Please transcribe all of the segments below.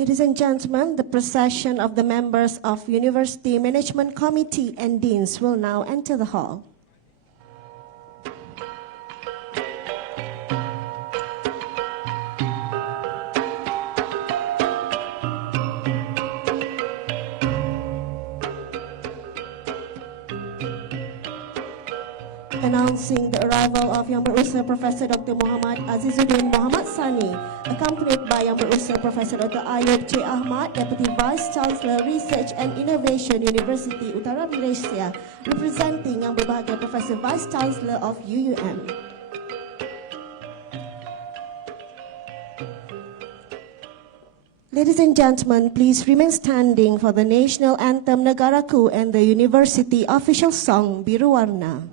Ladies and gentlemen, the procession of the members of University Management Committee and Deans will now enter the hall. Announcing the arrival of Yang Berusaha Professor Dr. Mohd Azizuddin Mohd Sani, accompanied by Yang Berusaha Professor Dr. Ayub J. Ahmad, Deputy Vice Chancellor Research and Innovation Universiti Utara, Malaysia, representing Yang Berbahagia Professor Vice Chancellor of UUM. Ladies and gentlemen, please remain standing for the National Anthem Negaraku and the University official song Biru Warna.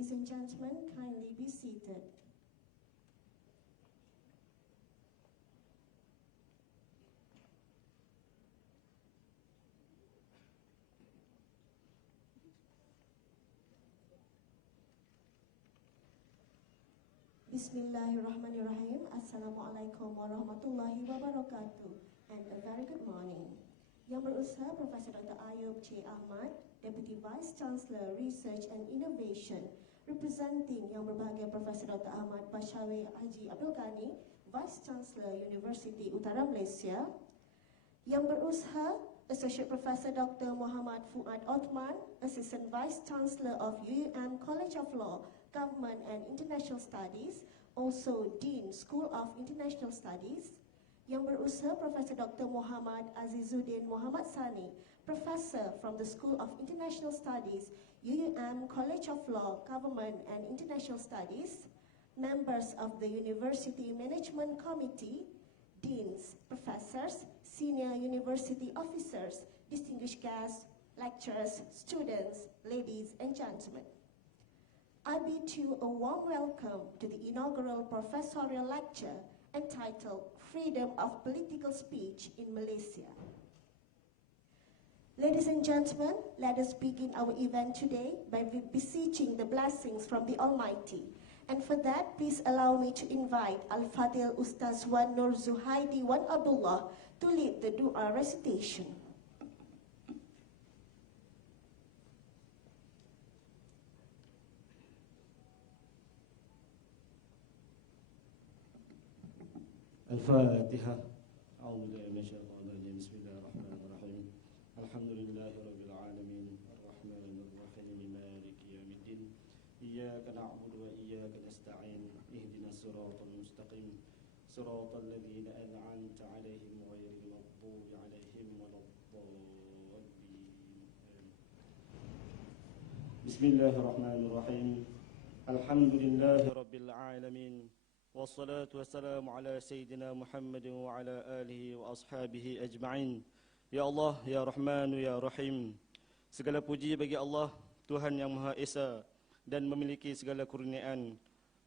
Ladies and gentlemen, kindly be seated. Bismillahirrahmanirrahim. Assalamualaikum warahmatullahi wabarakatuh. And a very good morning. Yang Berusaha Professor Dr. Ayub J. Ahmad, Deputy Vice Chancellor Research and Innovation, representing Yang Berbahagia Professor Dr. Ahmad Bashawi Haji Abdul Ghani, Vice Chancellor Universiti Utara Malaysia, Yang berusaha Associate Professor Dr. Muhammad Fuad Othman, Assistant Vice Chancellor of UUM College of Law, Government and International Studies, also Dean, School of International Studies. Yang berusaha Professor Dr. Mohd Azizuddin Mohd Sani, Professor from the School of International Studies, UUM College of Law, Government and International Studies. Members of the University Management Committee, Deans, Professors, Senior University Officers, distinguished guests, lecturers, students, ladies and gentlemen. I bid you a warm welcome to the inaugural Professorial Lecture entitled Freedom of Political Speech in Malaysia. Ladies and gentlemen, let us begin our event today by beseeching the blessings from the Almighty. And for that, please allow me to invite Al-Fadil Ustaz Wan Nur Zuhaidi Wan Abdullah to lead the dua recitation. Al-Fatiha. A'udzubillahi minasyaitonir rajim. Bismillahirrahmanirrahim. Alhamdulillahi rabbil alamin. Arrahmanir rahim. Maliki yaumiddin. Iyyaka na'budu wa iyyaka nasta'in. Ihdinas siratal mustaqim. Siratal ladzina an'amta 'alaihim ghairil maghdubi 'alaihim waladdallin. Bismillahirrahmanirrahim. Alhamdulillahi rabbil alamin. Wassalatu wassalamu ala Sayyidina Muhammadin wa ala alihi wa ashabihi ajma'in. Ya Allah, Ya Rahmanu, Ya Rahim. Segala puji bagi Allah, Tuhan yang Maha Esa dan memiliki segala kurniaan.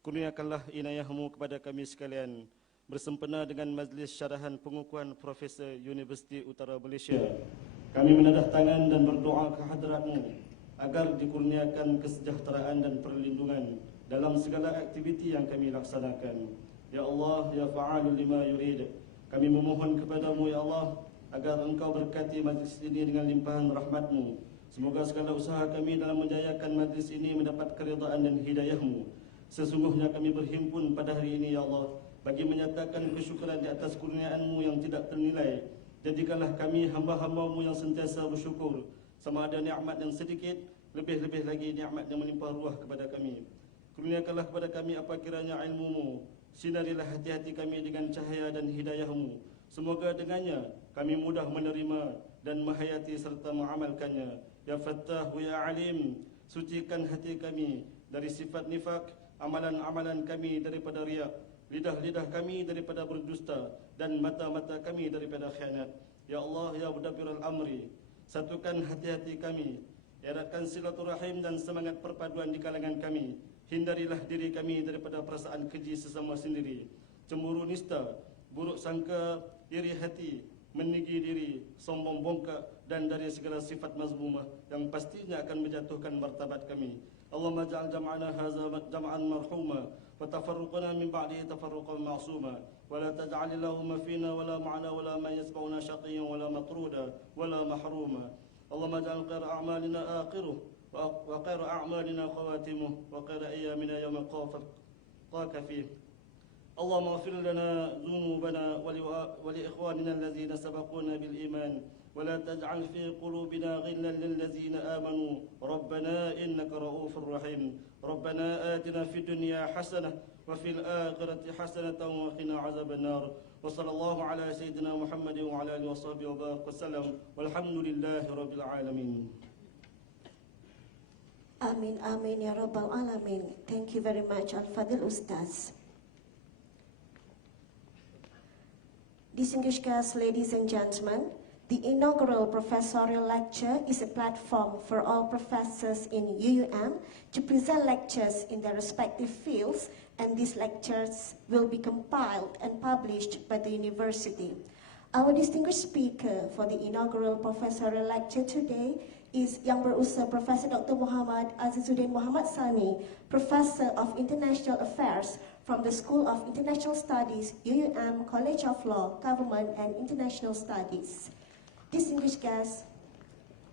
Kurniakanlah inayahmu kepada kami sekalian, bersempena dengan majlis syarahan pengukuhan Profesor Universiti Utara Malaysia. Kami menadah tangan dan berdoa ke hadratmu agar dikurniakan kesejahteraan dan perlindungan dalam segala aktiviti yang kami laksanakan. Ya Allah, Ya Fa'alul lima yurid, kami memohon kepadamu ya Allah agar engkau berkati majlis ini dengan limpahan rahmatmu. Semoga segala usaha kami dalam menjayakan majlis ini mendapat keridaan dan hidayahmu. Sesungguhnya kami berhimpun pada hari ini ya Allah bagi menyatakan kesyukuran di atas kurniaanmu yang tidak ternilai. Jadikanlah kami hamba-hambamu yang sentiasa bersyukur, sama ada nikmat yang sedikit, lebih-lebih lagi nikmat yang melimpah ruah kepada kami. Kurniakanlah kepada kami apa kiranya ilmumu, sinarilah hati-hati kami dengan cahaya dan hidayahmu. Semoga dengannya kami mudah menerima dan menghayati serta mengamalkannya. Ya Fattah, Ya Alim, sucikan hati kami dari sifat nifak, amalan-amalan kami daripada riak, lidah-lidah kami daripada berdusta, dan mata-mata kami daripada khianat. Ya Allah, Ya Mudabbirul Amri, satukan hati-hati kami, eratkan silaturahim dan semangat perpaduan di kalangan kami. Hindarilah diri kami daripada perasaan keji sesama sendiri, cemburu nista, buruk sangka, iri hati, meninggi diri, sombong bongkak, dan dari segala sifat mazmumah yang pastinya akan menjatuhkan martabat kami. Allahumma ja'al jam'ana hadza jam'an marhuma wa tafarruqana min ba'dihi tafarruqan ma'suma wa la taj'al lahum fina wa la ma'ana wa la man yasma'una shaqiyyan wa la matruda wa la mahruma. Allahumma ja'al khayra a'malina akhiruh wa khayra a'malina khawatimuh wa khayra ayyamina yawma qaka fih. اللهم اغفر لنا ذنوبنا ولإخواننا الذين سبقونا بالإيمان ولا تجعل في قلوبنا غلا للذين آمنوا ربنا إنك رؤوف رحيم ربنا آتنا في الدنيا حسنة وفي الآخرة حسنة وقنا عذاب النار وصلى الله على سيدنا محمد وعلى آله وصحبه وبارك وسلم والحمد لله رب العالمين. Amin, amin, ya Rabbal Alamin. Thank you very much, Al-Fadil Ustaz. Distinguished guests, ladies and gentlemen, the inaugural Professorial Lecture is a platform for all professors in UUM to present lectures in their respective fields, and these lectures will be compiled and published by the University. Our distinguished speaker for the inaugural Professorial Lecture today is Yang Berusaha Professor Dr. Mohd Azizuddin Mohd Sani, Professor of International Affairs from the School of International Studies, UUM College of Law, Government and International Studies. Distinguished guests,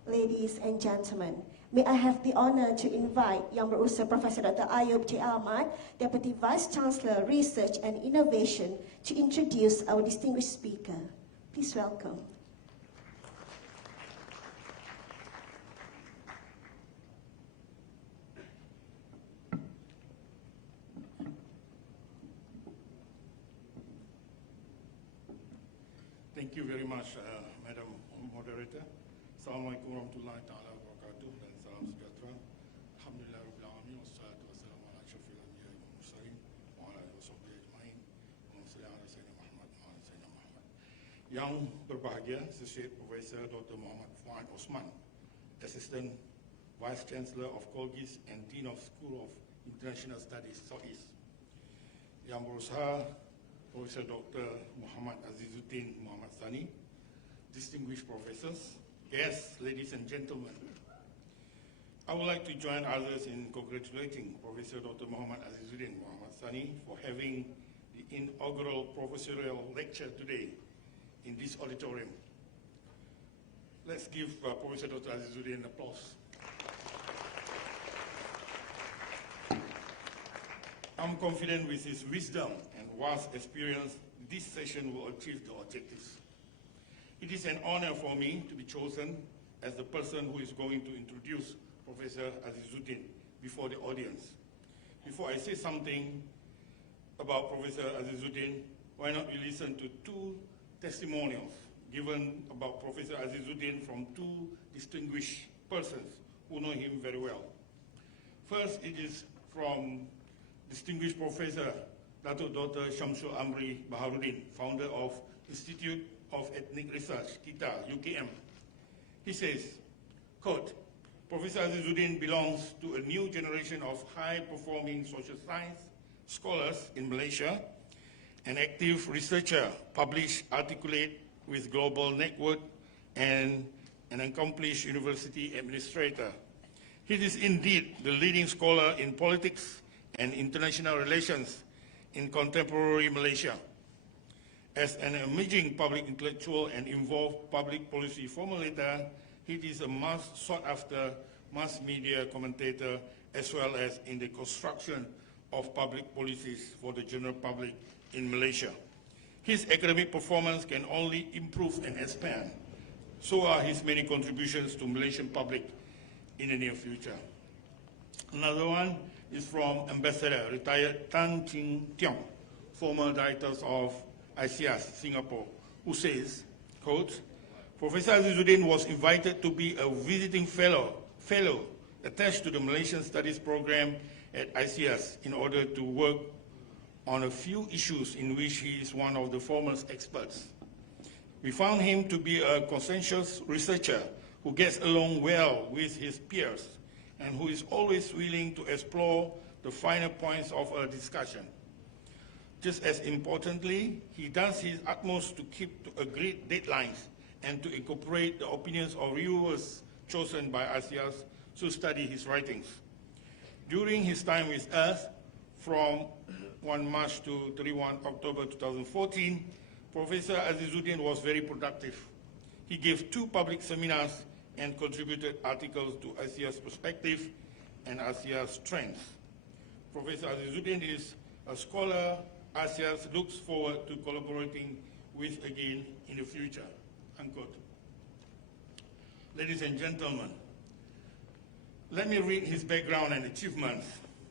ladies and gentlemen, may I have the honor to invite Yang Berusaha Professor Dr. Ayub J. Ahmad, Deputy Vice Chancellor, Research and Innovation, to introduce our distinguished speaker. Please welcome. Thank you very much, Madam Moderator. Assalamualaikum warahmatullahi taala wabarakatuh dan salam sejahtera. Alhamdulillah rabbil alamin wassalatu wassalamu ala asyrafil anbiya'i wal mursalin wa ala alihi washabbihi ajma'in. Allahumma shalli ala sayyidina Muhammad wa ala sayyidina Muhammad. Yang berbahagia, Associate Professor Dr. Muhammad Fuad Osman, Assistant Vice Chancellor of Colgis and Dean of School of International Studies, Southeast. Yang berusaha Professor Dr. Muhammad Azizuddin Mohd Sani, distinguished professors, guests, ladies and gentlemen. I would like to join others in congratulating Professor Dr. Muhammad Azizuddin Mohd Sani for having the inaugural Professorial Lecture today in this auditorium. Let's give Professor Dr. Azizuddin an applause. I'm confident with his wisdom and vast experience, this session will achieve the objectives. It is an honor for me to be chosen as the person who is going to introduce Professor Azizuddin before the audience. Before I say something about Professor Azizuddin, why not we listen to two testimonials given about Professor Azizuddin from two distinguished persons who know him very well. First, it is from distinguished Professor Dr. Shamsul Amri Baharuddin, founder of Institute of Ethnic Research, KITA, UKM. He says, quote, Professor Azizuddin belongs to a new generation of high-performing social science scholars in Malaysia, an active researcher, published, articulate with global network, and an accomplished university administrator. He is indeed the leading scholar in politics and international relations in contemporary Malaysia. As an emerging public intellectual and involved public policy formulator, he is a sought-after mass media commentator as well as in the construction of public policies for the general public in Malaysia. His academic performance can only improve and expand. So are his many contributions to Malaysian public in the near future. Another one is from Ambassador retired Tan Ching Tiong, former director of ICS Singapore, who says, quote, Professor Azizuddin was invited to be a visiting fellow attached to the Malaysian Studies program at ICS in order to work on a few issues in which he is one of the foremost experts. We found him to be a conscientious researcher who gets along well with his peers and who is always willing to explore the finer points of a discussion. Just as importantly, he does his utmost to keep to agreed deadlines and to incorporate the opinions of reviewers chosen by ICS to study his writings. During his time with us, from 1 March to 31 October 2014, Professor Azizuddin was very productive. He gave 2 public seminars and contributed articles to Asia's perspective and Asia's trends. Professor Azizuddin is a scholar Asia looks forward to collaborating with again in the future, unquote. Ladies and gentlemen, let me read his background and achievements.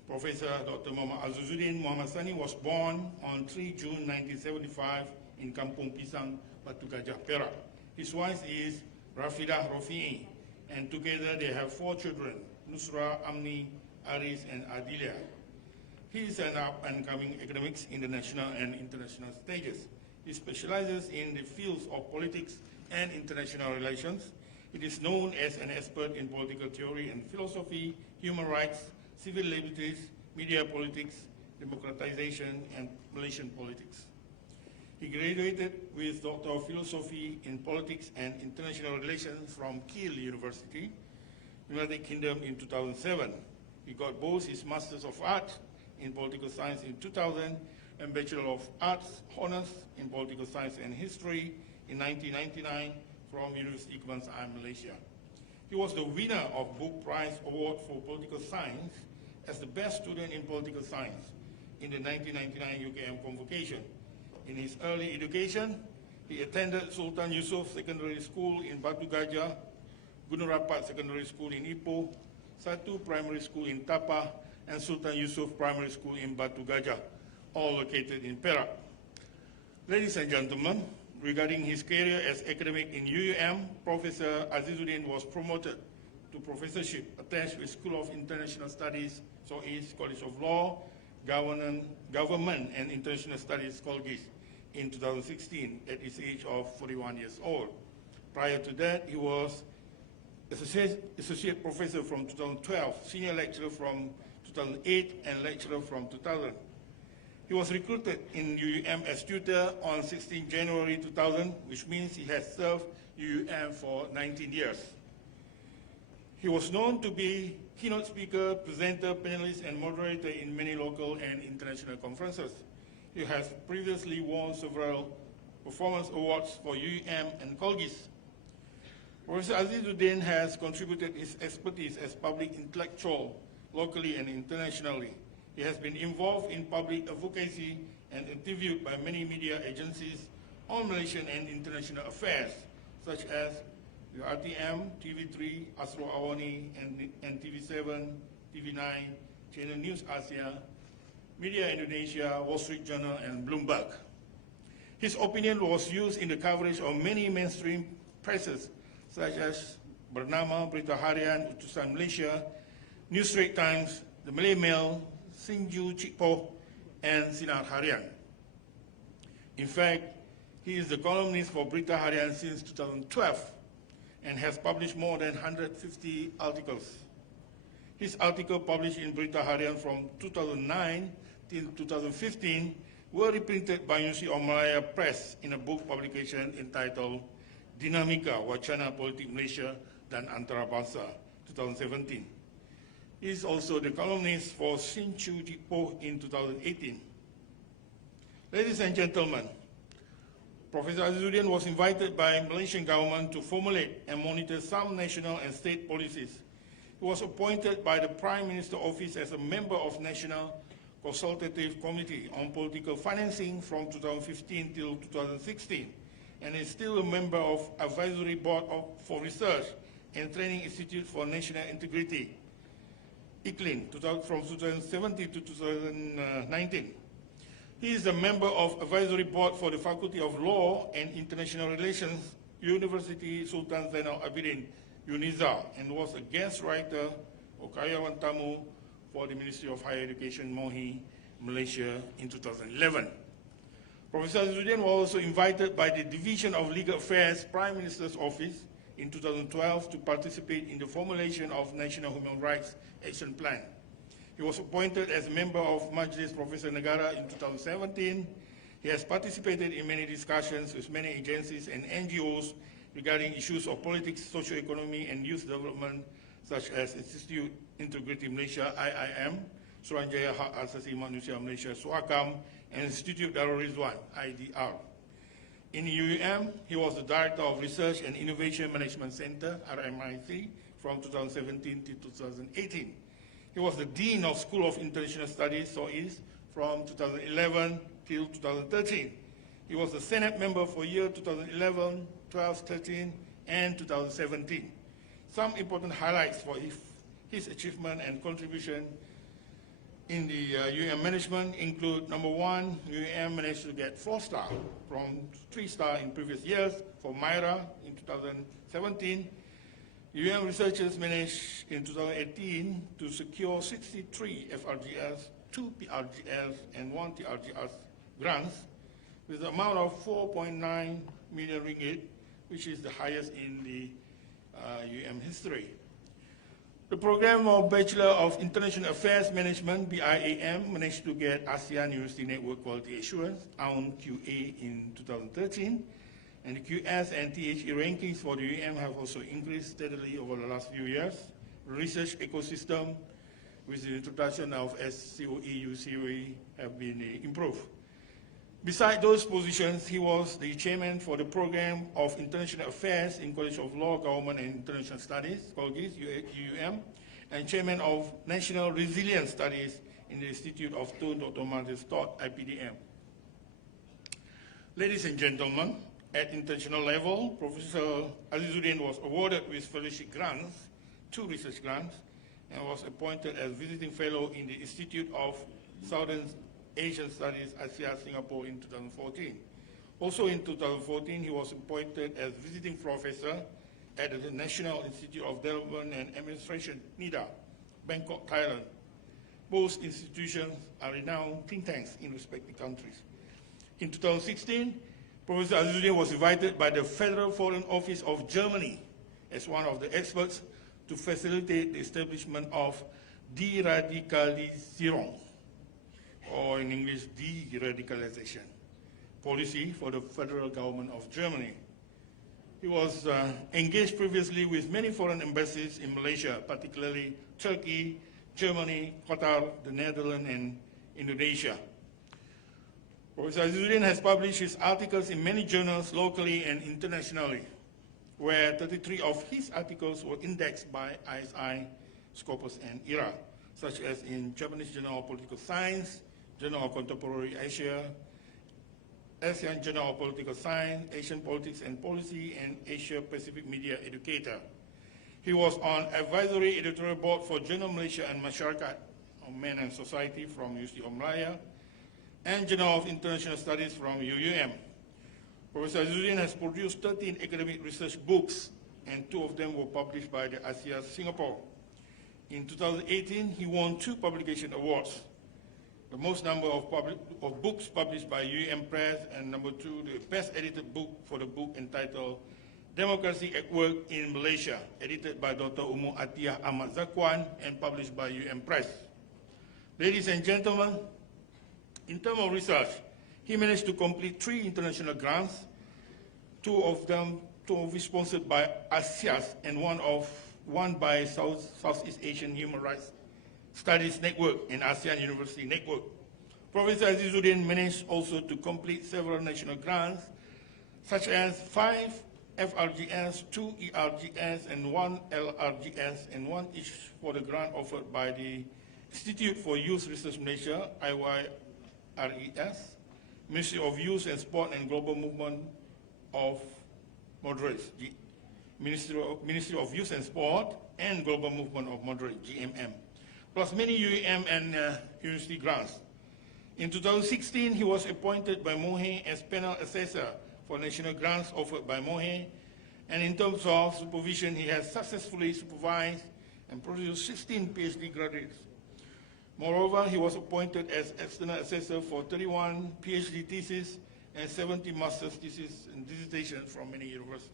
Professor Dr. Muhammad Azizuddin Mohd Sani was born on 3 June 1975 in Kampung Pisang, Batu Gajah, Perak. His wife is Rafidah Rofi'i, and together they have 4 children, Nusra, Amni, Aris, and Adilia. He is an up-and-coming academic in the national and international stages. He specializes in the fields of politics and international relations. It is known as an expert in political theory and philosophy, human rights, civil liberties, media politics, democratization, and Malaysian politics. He graduated with Doctor of Philosophy in Politics and International Relations from Kiel University, United Kingdom in 2007. He got both his Masters of Arts in Political Science in 2000 and Bachelor of Arts Honours in Political Science and History in 1999 from Universiti Kebangsaan Malaysia. He was the winner of Book Prize Award for Political Science as the best student in political science in the 1999 UKM convocation. In his early education, he attended Sultan Yusuf Secondary School in Batu Gajah, Gunung Rapat Secondary School in Ipoh, Satu Primary School in Tapa, and Sultan Yusuf Primary School in Batu Gajah, all located in Perak. Ladies and gentlemen, regarding his career as academic in UUM, Professor Azizuddin was promoted to professorship attached with School of International Studies, SOIS, College of Law, Government and International Studies, Colgis, in 2016 at his age of 41 years old. Prior to that, he was associate professor from 2012, senior lecturer from 2008, and lecturer from 2000. He was recruited in UUM as tutor on 16 January 2000, which means he has served UUM for 19 years. He was known to be keynote speaker, presenter, panelist, and moderator in many local and international conferences. He has previously won several performance awards for UUM and Colgis. Professor Azizuddin has contributed his expertise as public intellectual locally and internationally. He has been involved in public advocacy and interviewed by many media agencies on Malaysian and international affairs, such as the RTM, TV3, Asro Awani, and TV7, TV9, Channel News Asia, Media Indonesia, Wall Street Journal, and Bloomberg. His opinion was used in the coverage of many mainstream presses, such as Bernama, Berita Harian, Utusan Malaysia, News Straits Times, the Malay Mail, Sinju Cikpo, and Sinar Harian. In fact, he is the columnist for Berita Harian since 2012 and has published more than 150 articles. His article published in Berita Harian from 2009 till 2015 were reprinted by Universiti of Malaya Press in a book publication entitled Dinamika Wacana Politik Malaysia dan Antarabangsa, 2017. He is also the columnist for Sinju Cikpo in 2018. Ladies and gentlemen, Professor Azizuddin was invited by Malaysian government to formulate and monitor some national and state policies. He was appointed by the Prime Minister Office as a member of National Consultative Committee on Political Financing from 2015 till 2016, and is still a member of Advisory Board for Research and Training Institute for National Integrity, ICLIN, from 2017 to 2019. He is a member of Advisory Board for the Faculty of Law and International Relations, Universiti Sultan Zainal Abidin, UNIZA, and was a guest writer or karyawan tamu for the Ministry of Higher Education, MOHI, Malaysia in 2011. Professor Azizuddin was also invited by the Division of Legal Affairs, Prime Minister's Office in 2012 to participate in the formulation of National Human Rights Action Plan. He was appointed as a member of Majlis Professor Negara in 2017. He has participated in many discussions with many agencies and NGOs regarding issues of politics, socio-economy, and youth development, such as Institute Integrity Malaysia, IIM, Suruhanjaya Hak Asasi Manusia Malaysia, SUAKAM, and Institute Darul Rizwan, IDR. In UUM, he was the Director of Research and Innovation Management Center, RMIC, from 2017 to 2018. He was the Dean of School of International Studies, SOIS, from 2011 till 2013. He was the Senate member for year 2011, 12, 13, and 2017. Some important highlights for his achievement and contribution in the UUM management include, number one, UUM managed to get 4-star from 3-star in previous years for MyRA in 2017. UUM researchers managed in 2018 to secure 63 FRGS, 2 PRGS, and 1 TRGS grants with the amount of 4.9 million ringgit, which is the highest in the UUM history. The program of Bachelor of International Affairs Management, BIAM, managed to get ASEAN University Network Quality Assurance, AUN-QA, in 2013. And the QS and THE rankings for the UUM have also increased steadily over the last few years. Research ecosystem with the introduction of SCOE, UCOE have been improved. Besides those positions, he was the chairman for the Program of International Affairs in College of Law, Government and International Studies, Colgis, UUM, and chairman of National Resilience Studies in the Institute of Tun Dr. Martis Todd, IPDM. Ladies and gentlemen, at international level, Professor Azizuddin was awarded with fellowship grants, 2 research grants, and was appointed as visiting fellow in the Institute of Southern Asian Studies, ASEA, Singapore in 2014. Also in 2014, he was appointed as visiting professor at the National Institute of Development and Administration, NIDA, Bangkok, Thailand. Both institutions are renowned think tanks in respective countries. In 2016, Professor Azizuddin was invited by the Federal Foreign Office of Germany as one of the experts to facilitate the establishment of Deradikalisierung, or in English, de-radicalization policy for the federal government of Germany. He was engaged previously with many foreign embassies in Malaysia, particularly Turkey, Germany, Qatar, the Netherlands, and Indonesia. Professor Azizuddin has published his articles in many journals locally and internationally, where 33 of his articles were indexed by ISI, Scopus, and ERA, such as in Japanese Journal of Political Science, Journal of Contemporary Asia, ASEAN Journal of Political Science, Asian Politics and Policy, and Asia Pacific Media Educator. He was on advisory editorial board for Journal Malaysia and Masyarakat, or Men and Society from Universiti of Malaya, and Journal of International Studies from UUM. Professor Azizuddin has produced 13 academic research books, and 2 of them were published by the ASIA Singapore. In 2018, he won 2 publication awards. The most number of books published by UUM Press, and number 2, the best edited book for the book entitled Democracy at Work in Malaysia, edited by Dr. Ummu Atiyah Ahmad Zakwan and published by UUM Press. Ladies and gentlemen, in terms of research, he managed to complete 3 international grants, 2 of which sponsored by ASIAS and one by Southeast Asian Human Rights Studies Network and ASEAN University Network. Professor Azizuddin managed also to complete several national grants, such as 5 FRGS, 2 ERGS, and 1 LRGS, and 1 each for the grant offered by the Institute for Youth Research Malaysia, IYRES, Ministry of Youth and Sport and Global Movement of Moderates, Ministry of Youth and Sport and Global Movement of Moderates, GMM, plus many UUM and university grants. In 2016, he was appointed by Mohd as panel assessor for national grants offered by Mohd, and in terms of supervision, he has successfully supervised and produced 16 PhD graduates. Moreover, he was appointed as external assessor for 31 PhD theses and 70 master's theses and dissertations from many universities.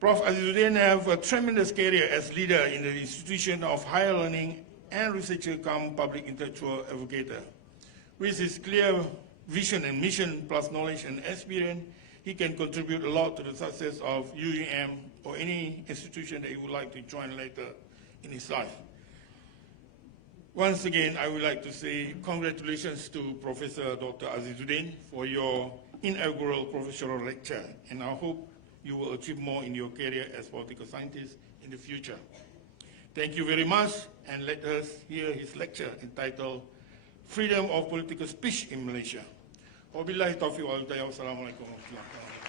Prof. Azizuddin have a tremendous career as leader in the institution of higher learning and researcher come public intellectual advocator. With his clear vision and mission plus knowledge and experience, he can contribute a lot to the success of UUM or any institution that he would like to join later in his life. Once again, I would like to say congratulations to Professor Dr. Azizuddin for your inaugural professorial lecture, and I hope you will achieve more in your career as political scientist in the future. Thank you very much, and let us hear his lecture entitled Freedom of Political Speech in Malaysia. Wabillahi taufiq wal hidayah. Wassalamualaikum warahmatullahi wabarakatuh.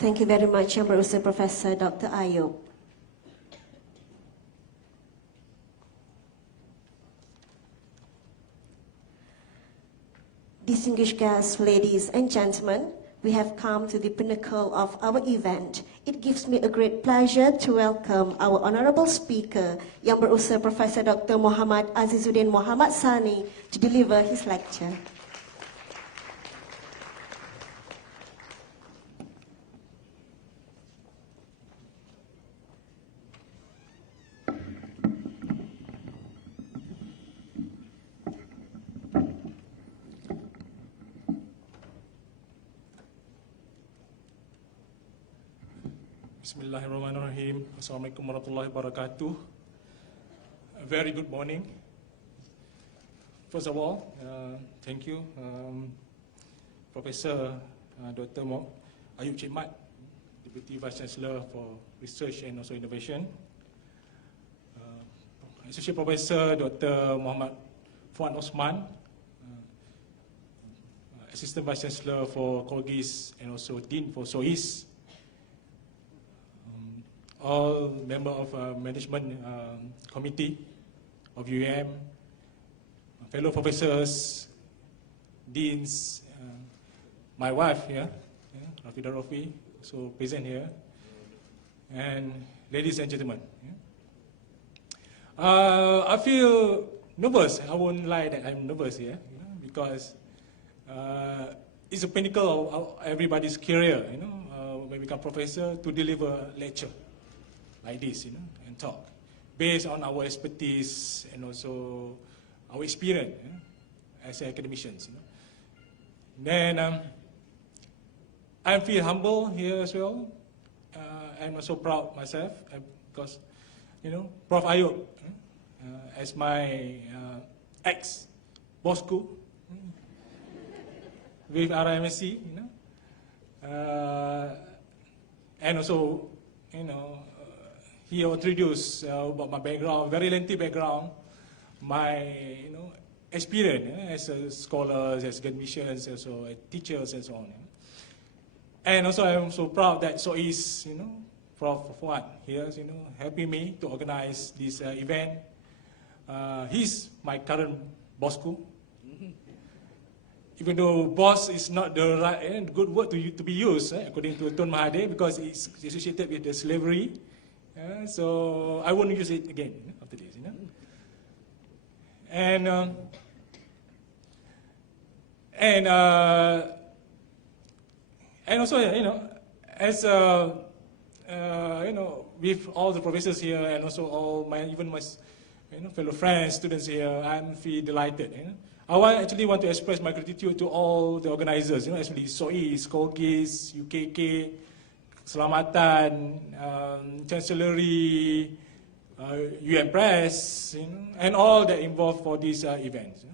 Thank you very much, Yang Berusaha Professor Dr. Ayub. Distinguished guests, ladies and gentlemen, we have come to the pinnacle of our event. It gives me a great pleasure to welcome our honorable speaker, Yang Berusaha Professor Dr. Mohd Azizuddin Mohd Sani, to deliver his lecture. Bismillahirrahmanirrahim. Assalamualaikum warahmatullahi wabarakatuh. A very good morning. First of all, thank you, Professor Dr. Ayub Mohd, Deputy Vice Chancellor for Research and also Innovation. Associate Professor Dr. Muhammad Fuad Osman, Assistant Vice Chancellor for Colgis and also Dean for SOIS. All members of Management Committee of UUM, fellow professors, deans, my wife here, Rafida Rafi, so present here, and ladies and gentlemen. I feel nervous. I won't lie that I'm nervous here, because it's a pinnacle of everybody's career, when we become professor, to deliver a lecture like this, and talk based on our expertise and also our experience as academicians. Then I feel humble here as well. I'm also proud myself because, Prof Ayub, as my ex-bosku with RMSC, and also, he introduced about my background, very lengthy background, my, experience as a scholars, as academicians, also as teachers, and so on. And also, I'm so proud that so is, Prof Fuad here, helping me to organize this event. He's my current bosku. Even though boss is not the right good word to be used, according to Tun Mahathir, because it's associated with the slavery. So I won't use it again after this. And also, as with all the professors here, and also all my fellow friends, students here, I'm feel delighted. I actually want to express my gratitude to all the organizers, especially SOIS, Kolgis, UKK, Selamatan, Chancellery, UN Press, and all that involved for these events.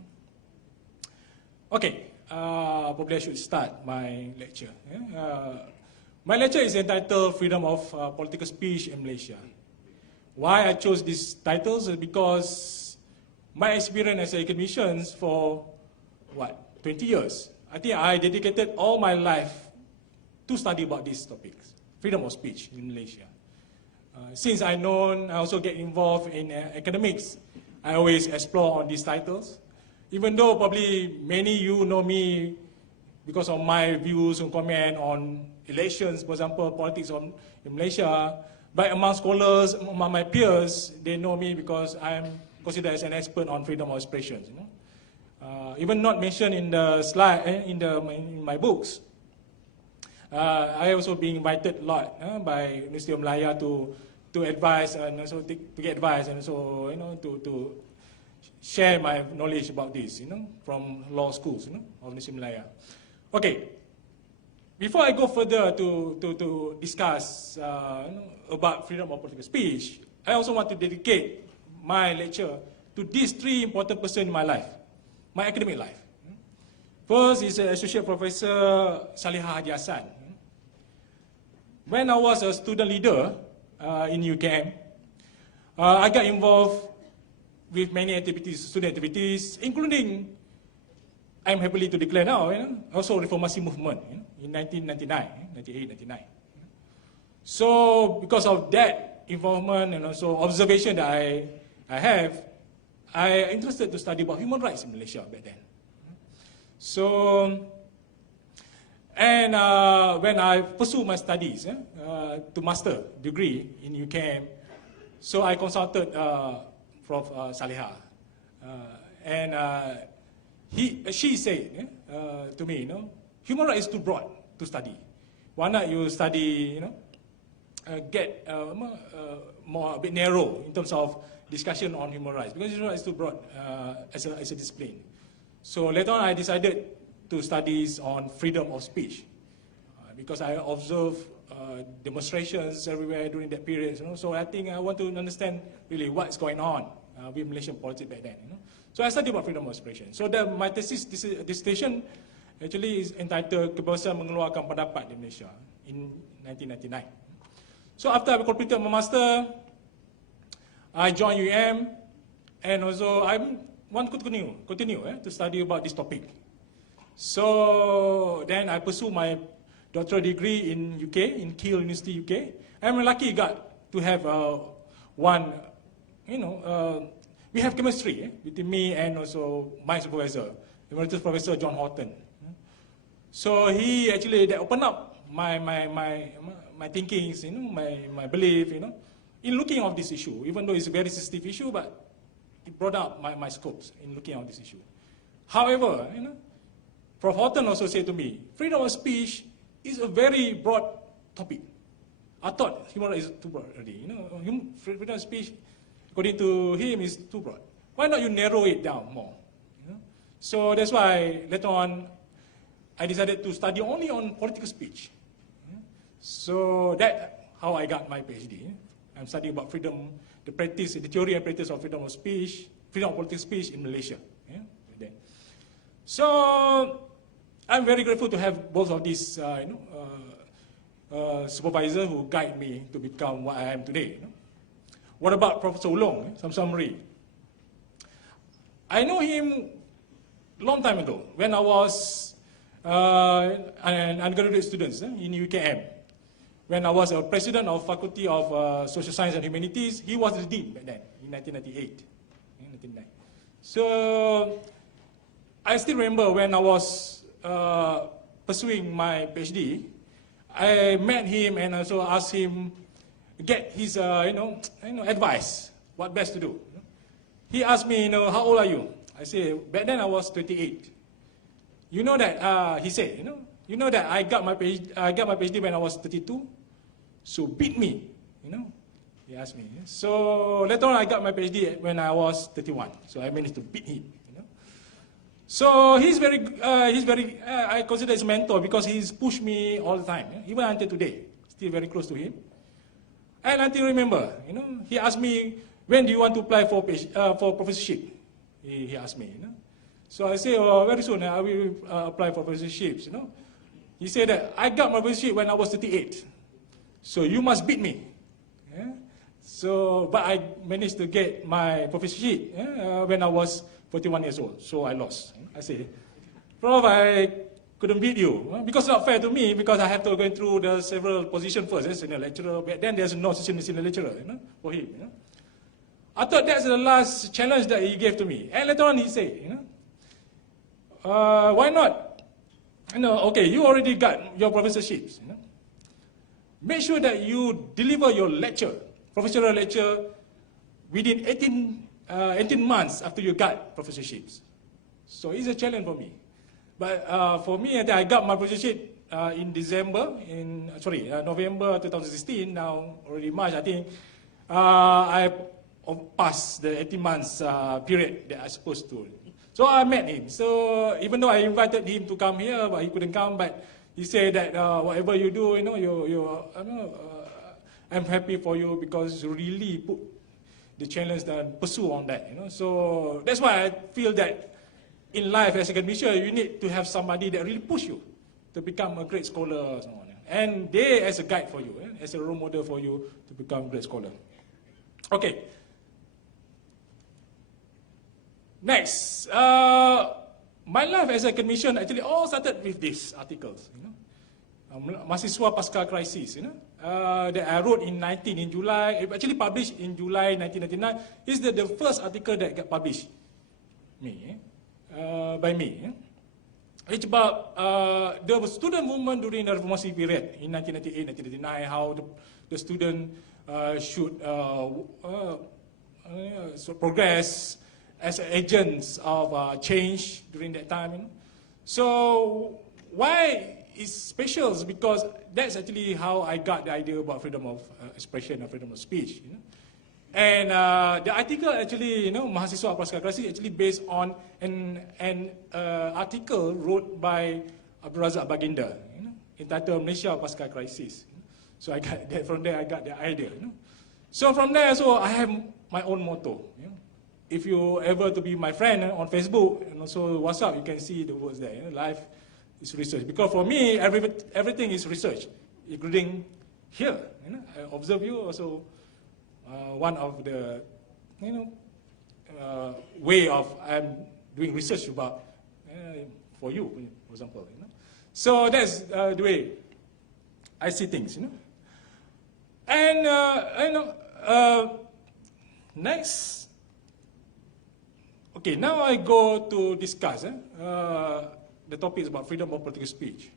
Okay, probably I should start my lecture. My lecture is entitled Freedom of Political Speech in Malaysia. Why I chose these titles is because my experience as an academician for, 20 years. I think I dedicated all my life to study about these topics, freedom of speech in Malaysia. Since I also get involved in academics, I always explore on these titles. Even though probably many of you know me because of my views and comment on elections, for example, politics in Malaysia, but among scholars, among my peers, they know me because I'm considered as an expert on freedom of expression. Even not mentioned in the slide, in my books. I also being invited a lot by Universiti of Malaya to advise and also to get advice and also to share my knowledge about this, from law schools, of Universiti of Malaya. Okay. Before I go further to discuss about freedom of political speech, I also want to dedicate my lecture to these three important persons in my life, my academic life. First is Associate Professor Salihah Haji Hassan. When I was a student leader in UKM, I got involved with many activities, student activities, including, I'm happy to declare now, also Reformasi movement in 1999, 98, 99. So because of that involvement and also observation that I have, I interested to study about human rights in Malaysia back then. So, and when I pursued my studies to master degree in UKM, so I consulted Prof Salihah, and she said to me, human rights is too broad to study. Why not you study, get more a bit narrow in terms of discussion on human rights, because human rights is too broad as a discipline. So later on, I decided to study on freedom of speech because I observed demonstrations everywhere during that period. So I think I want to understand really what's going on with Malaysian politics back then. So I studied about freedom of expression. So my thesis dissertation actually is entitled Kebebasan Mengeluarkan Pendapat di Malaysia in 1999. So after I completed my master, I joined UM, and also I want to continue to study about this topic. So then I pursue my doctoral degree in UK, in Keele University, UK. I'm lucky got to have one, we have chemistry between me and also my supervisor, Emeritus Professor John Horton. So he actually opened up my thinkings, my belief, in looking at this issue, even though it's a very sensitive issue, but it brought up my scopes in looking at this issue. However, Prof. Horton also said to me, freedom of speech is a very broad topic. I thought human rights is too broad already. Freedom of speech, according to him, is too broad. Why not you narrow it down more? So that's why later on, I decided to study only on political speech. So that's how I got my PhD. I'm studying about freedom, the theory and practice of freedom of speech, freedom of political speech in Malaysia. So I'm very grateful to have both of these, supervisors who guide me to become what I am today. What about Professor Ulong? Some summary. I know him long time ago when I was an undergraduate student in UKM. When I was a president of Faculty of Social Science and Humanities, he was the dean back then in 1998. So I still remember when I was pursuing my PhD, I met him and also asked him get his advice, what best to do. He asked me, how old are you? I said, back then I was 28. You know that, he said, you know that I got my PhD when I was 32, so beat me, he asked me. So later on I got my PhD when I was 31, so I managed to beat him. So he's very, I consider his mentor because he's pushed me all the time, even until today, still very close to him. And until remember, he asked me, when do you want to apply for professorship? He asked me, So I say, very soon I will apply for professorships, He said that I got my professorship when I was 38, so you must beat me. So, but I managed to get my professorship when I was 41 years old, so I lost. I say, Prof, I couldn't beat you, because it's not fair to me, because I have to go through the several positions first, as senior lecturer, but then there's no senior lecturer, for him. I thought that's the last challenge that he gave to me. And later on he said, why not? Okay, you already got your professorships. Make sure that you deliver your lecture, professorial lecture, within 18 months after you got professorships. So it's a challenge for me. But for me, I got my professorship in November 2016, now already March, I think. I passed the 18 months period that I was supposed to. So I met him. So even though I invited him to come here, but he couldn't come, but he said that whatever you do, I'm happy for you because you really put the challenge and pursue on that. So that's why I feel that in life as a academician, you need to have somebody that really push you to become a great scholar. And they as a guide for you, as a role model for you to become a great scholar. Okay. Next, my life as a academician actually all started with these articles. Mahasiswa Pasca Crisis, that I wrote in July, actually published in July 1999, is the first article that got published by me. It's about the student movement during the Reformasi period in 1998, 1999, how the student should progress as agents of change during that time. So why it's special? Because that's actually how I got the idea about freedom of expression and freedom of speech. And the article actually, Mahasiswa Pasca Crisis, actually based on an article wrote by Abdul Razak Baginda, entitled Malaysia Pasca Crisis. So I got that, from there I got the idea. So from there, so I have my own motto. If you ever to be my friend on Facebook and also WhatsApp, you can see the words there. Life is research. Because for me, everything is research, including here. I observe you also. One of the way of I'm doing research about for you, for example. So that's the way I see things. And next, Okay, now I go to discuss the topics about freedom of political speech.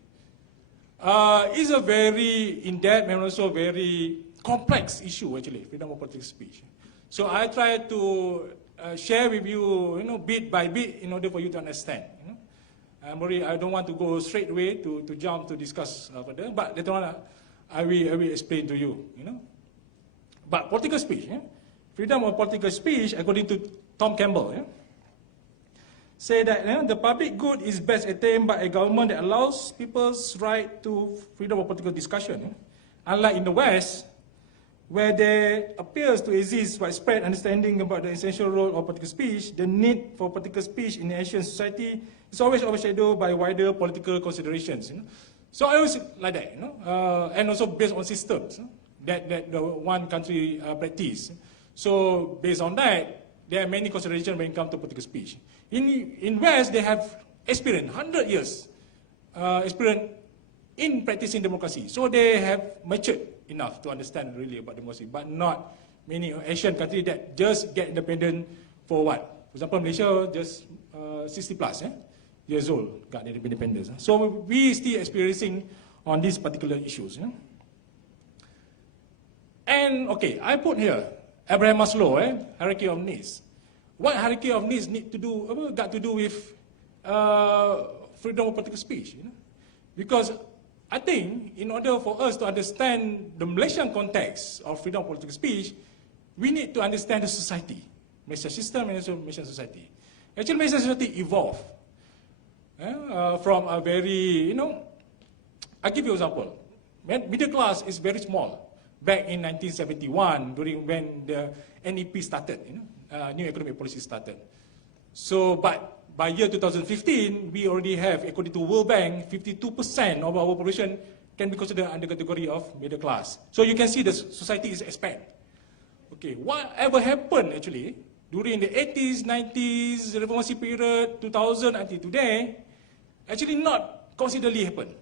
It's a very in-depth and also very complex issue, actually, freedom of political speech. So I try to share with you, bit by bit, in order for you to understand. I don't want to go straight away to jump to discuss further, but later on I will explain to you. But political speech, freedom of political speech, according to Tom Campbell, say that the public good is best attained by a government that allows people's right to freedom of political discussion. Unlike in the West, where there appears to exist widespread understanding about the essential role of political speech, the need for political speech in the Asian society is always overshadowed by wider political considerations. So I always like that, and also based on systems that the one country practice. So based on that, there are many considerations when it comes to political speech. In West, they have experience, 100 years experience in practicing democracy. So they have matured enough to understand really about democracy, but not many Asian countries that just get independent for what? For example, Malaysia just 60 plus years old got their independence. So we still experiencing on these particular issues. And okay, I put here Abraham Maslow, hierarchy of needs. What hierarchy of needs got to do with freedom of political speech? Because I think in order for us to understand the Malaysian context of freedom of political speech, we need to understand the society, Malaysian system and also Malaysian society. Actually, Malaysian society evolved from a very, I'll give you an example. Middle class is very small back in 1971 when the NEP started, new economic policy started. So, but by year 2015, we already have, according to World Bank, 52% of our population can be considered under category of middle class. So you can see the society is expanding. Okay, whatever happened actually during the 80s, 90s, the reformation period, 2000 until today, actually not considerably happened.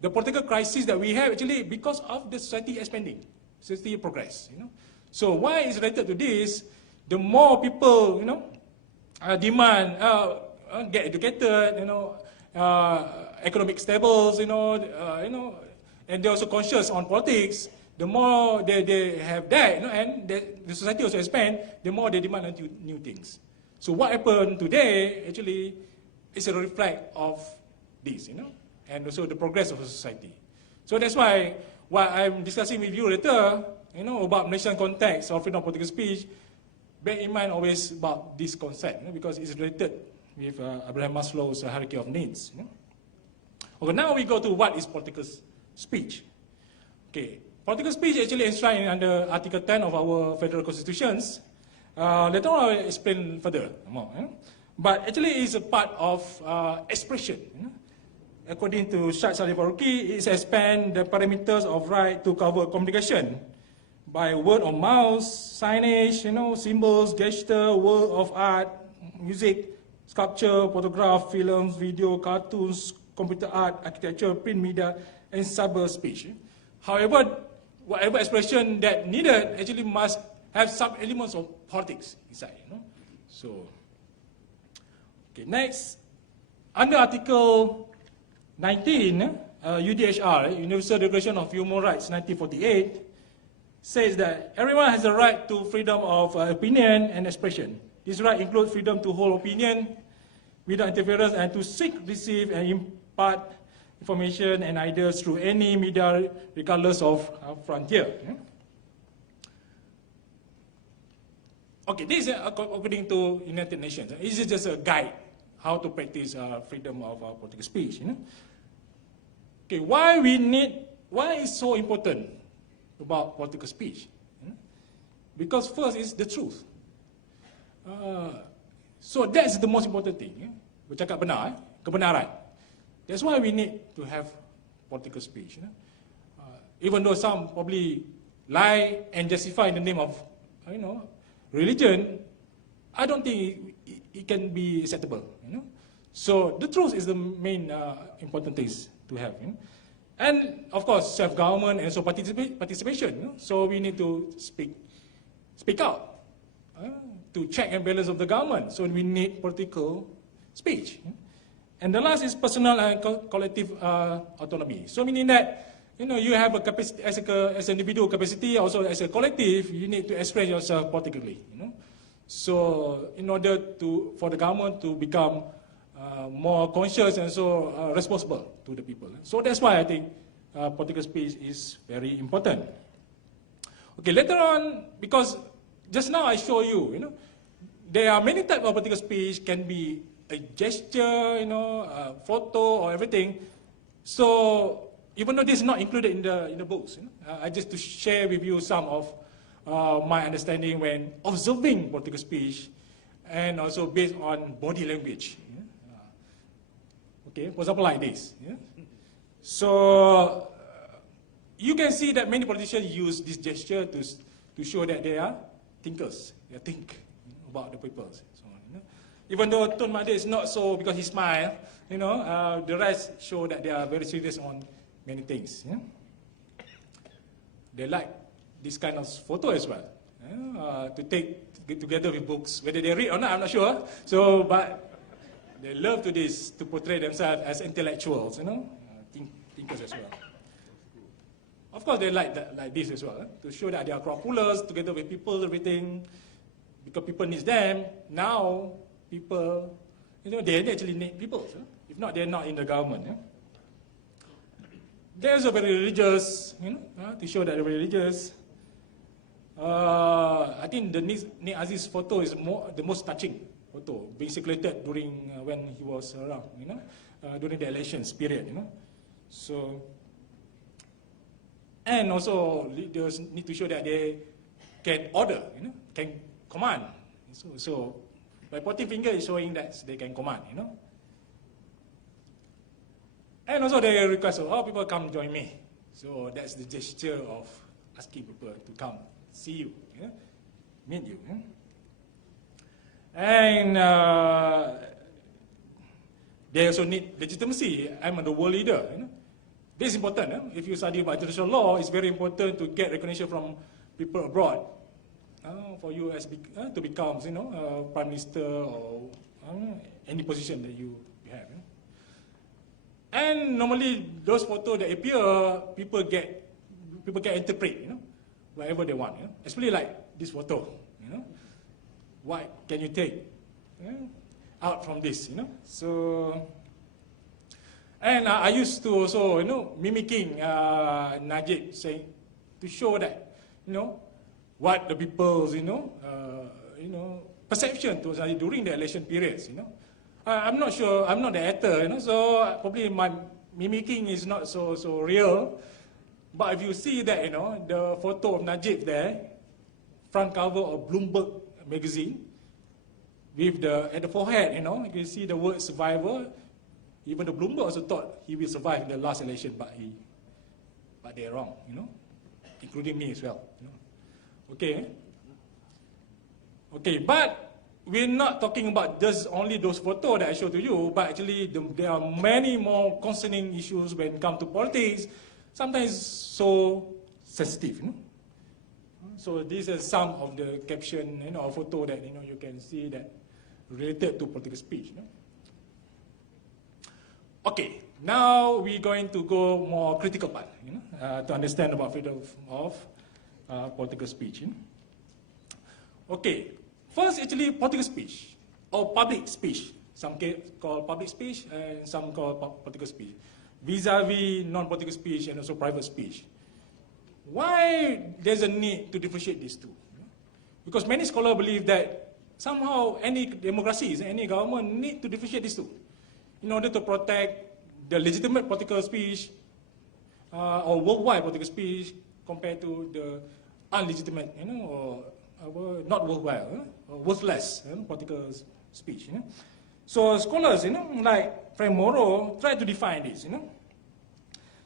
The political crisis that we have actually because of the society expanding, society progress. So why is related to this? The more people, demand, get educated, economic stables, and they're also conscious on politics. The more they have that, and the society also expand, the more they demand new things. So what happened today actually is a reflect of this, and also the progress of the society. So that's why what I'm discussing with you later, about Malaysian context of freedom of political speech, bear in mind always about this concept, because it's related with Abraham Maslow's hierarchy of needs. Okay, now we go to what is political speech. Okay, political speech actually enshrined under Article 10 of our federal constitutions. Later on I will explain further more. But actually it's a part of expression. According to Shah Salih Faruqi, it expands the parameters of right to cover communication by word of mouth, signage, symbols, gesture, work of art, music, sculpture, photograph, films, video, cartoons, computer art, architecture, print media, and cyber speech. However, whatever expression that needed actually must have some elements of politics inside. So, okay, next, under Article 19, UDHR, Universal Declaration of Human Rights, 1948, says that everyone has the right to freedom of opinion and expression. This right includes freedom to hold opinion without interference and to seek, receive, and impart information and ideas through any media regardless of frontier. Okay, this is according to United Nations. This is just a guide how to practice freedom of political speech. Okay, why is so important about political speech? Because first is the truth. So that's the most important thing. Bercakap benar, kebenaran. That's why we need to have political speech. Even though some probably lie and justify in the name of, religion, I don't think it can be acceptable. So the truth is the main important things to have. And of course, self-government and also participation. So we need to speak out to check and balance of the government. So we need political speech. And the last is personal and collective autonomy. So meaning that, you have a capacity as an individual capacity, also as a collective, you need to express yourself politically. So in order for the government to become more conscious and so responsible to the people. So that's why I think political speech is very important. Okay, later on, because just now I show you, there are many types of political speech, can be a gesture, a photo or everything. So even though this is not included in the books, I just to share with you some of my understanding when observing political speech, and also based on body language. Okay, for example, like this. So you can see that many politicians use this gesture to show that they are thinkers. They think about the people. So, even though Tun Mahathir is not so, because he smiles, the rest show that they are very serious on many things. They like this kind of photo as well, to take together with books. Whether they read or not, I'm not sure. So, but they love to portray themselves as intellectuals, thinkers as well. Of course, they like this as well, to show that they are crowd pullers together with people, everything, because people need them. Now, people, they actually need people. If not, they're not in the government. They're also very religious, to show that they're religious. I think the Nik Aziz photo is the most touching photo, being circulated during when he was around, during the elections period, So, and also leaders need to show that they can order, can command. So by pointing finger is showing that they can command, And also they request, people come join me. So that's the gesture of asking people to come see you, meet you. And they also need legitimacy. I'm the world leader. This is important. If you study about international law, it's very important to get recognition from people abroad. For you to become, prime minister or any position that you have. And normally those photos that appear, people can interpret, whatever they want. Especially like this photo. What can you take out from this? So. And I used to also, mimicking Najib, saying, to show that, what the people's, perception to us during the election periods, I'm not sure, I'm not the actor, so probably my mimicking is not so real. But if you see that, the photo of Najib there, front cover of Bloomberg magazine, with at the forehead, you can see the word survivor. Even the Bloomberg also thought he will survive in the last election, but they're wrong, including me as well. Okay, but we're not talking about just only those photos that I showed to you, but actually there are many more concerning issues when it comes to politics, sometimes so sensitive. So these are some of the caption, or photo that you can see that related to political speech. Okay, now we're going to go more critical part, to understand about freedom of political speech. Okay, first actually political speech or public speech. Some call public speech and some call political speech. Vis-a-vis non-political speech and also private speech. Why there's a need to differentiate these two? Because many scholars believe that somehow any democracies, any government need to differentiate these two, in order to protect the legitimate political speech or worldwide political speech compared to the unlegitimate, or not worthwhile, or worthless political speech. So scholars, like Frank Morrow, try to define this.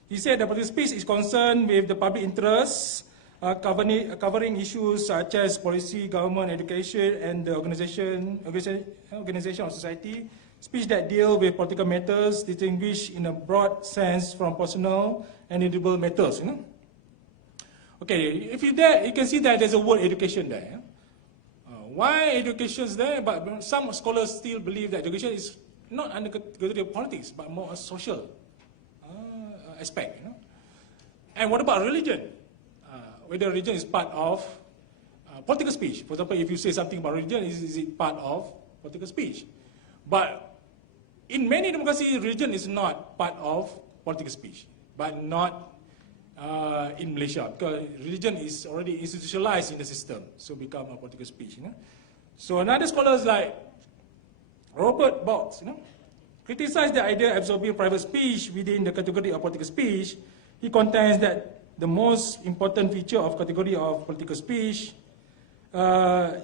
He said that political speech is concerned with the public interest, covering issues such as policy, government, education, and the organization of society. Speech that deal with political matters, distinguished in a broad sense from personal and individual matters. Okay, if you can see that there's a word education there. why education is there? But some scholars still believe that education is not under category of politics, but more a social aspect. And what about religion? Whether religion is part of political speech. For example, if you say something about religion, is it part of political speech? But in many democracies, religion is not part of political speech, but not in Malaysia, because religion is already institutionalized in the system, so become a political speech. So another scholars like Robert Box, criticized the idea of absorbing private speech within the category of political speech. He contends that the most important feature of category of political speech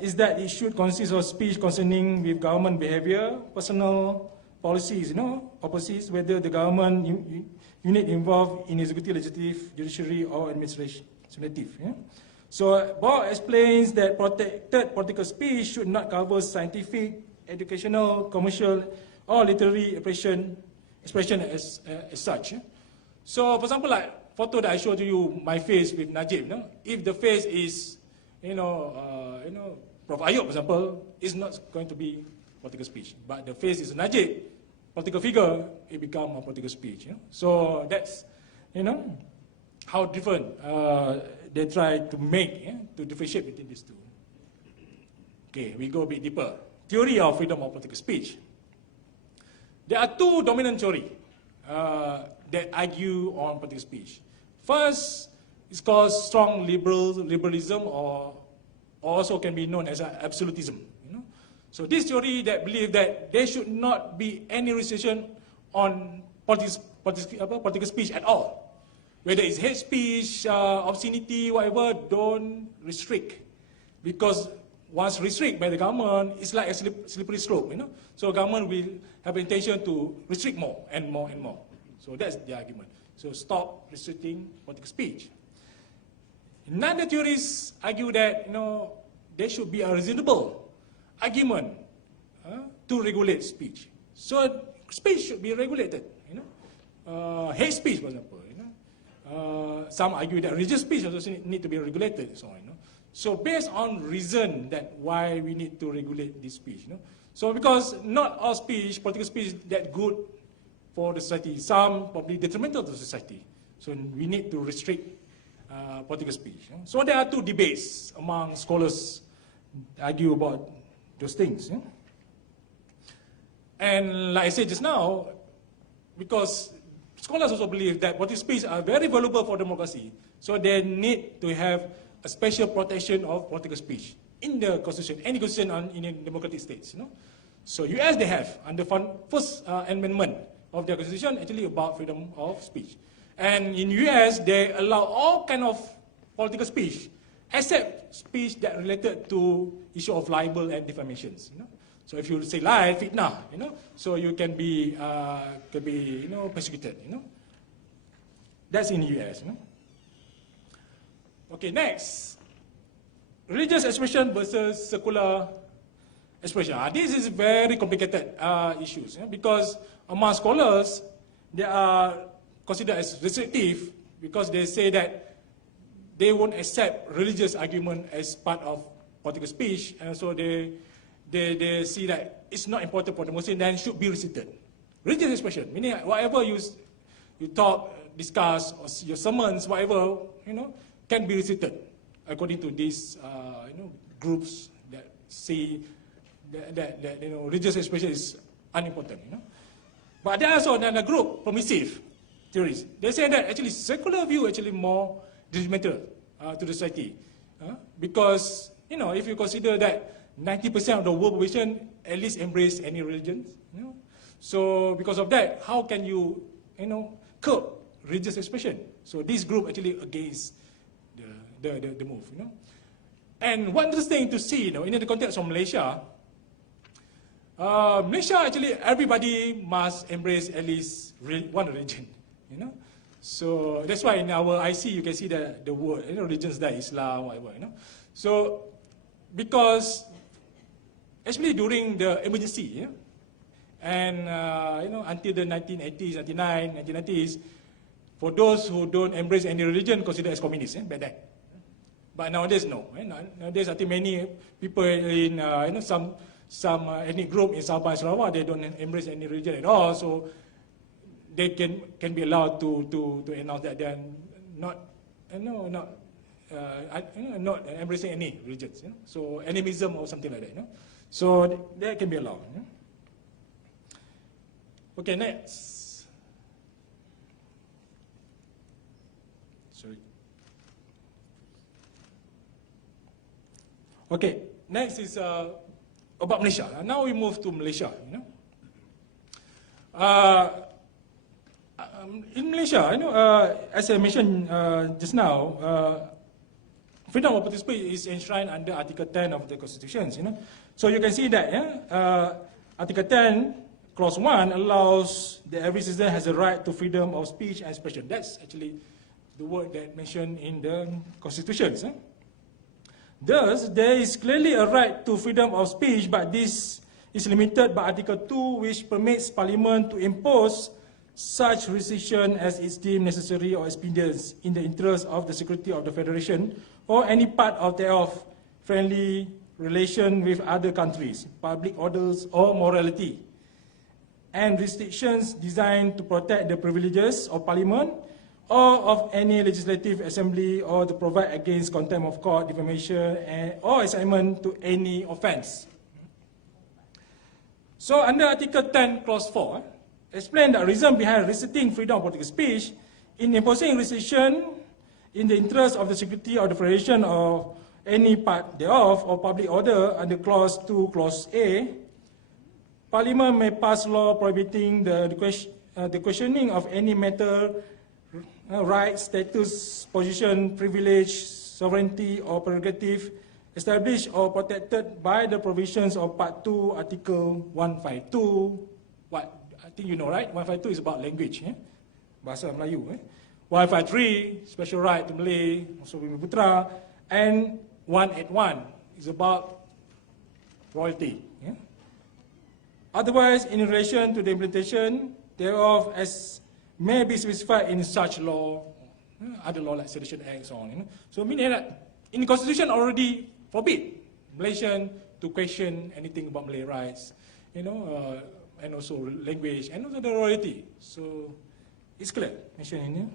is that it should consist of speech concerning with government behavior, personal policies, policies, whether the government unit involved in executive, legislative, judiciary, or administrative. So Bob explains that protected political speech should not cover scientific, educational, commercial, or literary expression as such. So, for example, like photo that I showed you, my face with Najib. If the face is, Prof. Ayub, for example, is not going to be political speech. But the face is Najib, political figure, it becomes a political speech. So that's, how different they try to make, to differentiate between these two. Okay, we go a bit deeper. Theory of freedom of political speech. There are two dominant theories that argue on political speech. First, it's called strong liberalism, or also can be known as absolutism. So this theory that believe that there should not be any restriction on political speech at all. Whether it's hate speech, obscenity, whatever, don't restrict. Because once restricted by the government, it's like a slippery slope. So government will have intention to restrict more and more and more. So that's the argument. So stop restricting political speech. Another theories argue that there should be a reasonable argument to regulate speech. So speech should be regulated. Hate speech, for example. Some argue that religious speech also need to be regulated, and so on. So based on reason that why we need to regulate this speech. So because not all speech, political speech, is that good for the society. Some probably detrimental to society. So we need to restrict political speech. So there are two debates among scholars argue about those things. And like I said just now, because scholars also believe that political speech are very valuable for democracy, so they need to have a special protection of political speech in the constitution, any constitution in a democratic states. So US, they have, under first amendment of their constitution, actually about freedom of speech. And in US, they allow all kind of political speech, except speech that related to issue of libel and defamations. So if you say lie, fitnah, so you can be persecuted. That's in the US. Okay, next, religious expression versus secular expression. This is very complicated issues, because among scholars, they are considered as restrictive because they say that they won't accept religious argument as part of political speech, and so they see that it's not important for the Muslim, then should be restricted. Religious expression, meaning whatever you talk, discuss, or your sermons, whatever, can be restricted according to these groups that say that religious expression is unimportant. But there are also another group, permissive theories. They say that actually secular view actually more detrimental to the society, because if you consider that 90% of the world population at least embrace any religion, so because of that, how can you curb religious expression? So this group actually against the move. And one interesting to see, in the context of Malaysia, Malaysia actually everybody must embrace at least one religion. So that's why in our IC you can see the word religions there, Islam, whatever. So because especially during the emergency, and until the 1980s, 1990s, for those who don't embrace any religion, considered as communists back then. But nowadays, no. Nowadays, I think many people in some ethnic group in Sabah and Sarawak, they don't embrace any religion at all. So they can be allowed to announce that they are not not embracing any religions. So animism or something like that. So that can be allowed. Okay, next. Sorry. Okay, next is about Malaysia. Now we move to Malaysia. In Malaysia, as I mentioned just now, freedom of political speech is enshrined under Article 10 of the Constitution. So you can see that Article 10, Clause 1 allows that every citizen has a right to freedom of speech and expression. That's actually the word that mentioned in the Constitution. Thus, there is clearly a right to freedom of speech, but this is limited by Article 2, which permits Parliament to impose such restriction as is deemed necessary or expedient in the interest of the security of the Federation or any part of thereof, friendly relation with other countries, public orders or morality, and restrictions designed to protect the privileges of Parliament or of any legislative assembly or to provide against contempt of court, defamation, or incitement to any offence. So under Article 10, Clause 4, explain the reason behind restricting freedom of political speech in imposing restriction in the interest of the security of the Federation or any part thereof or public order under Clause 2, Clause A. Parliament may pass law prohibiting the questioning of any matter, right, status, position, privilege, sovereignty or prerogative established or protected by the provisions of Part 2, Article 152. What? I think you know, right? 152 is about language, Bahasa Melayu. 153, special right to Malay, also Bumi Putra, and 181 is about royalty. Otherwise, in relation to the implementation thereof, as may be specified in such law, other law like Sedition Act, so on. So meaning that in the Constitution already forbid Malaysian to question anything about Malay rights, and also language, and also the royalty. So it's clear, mentioned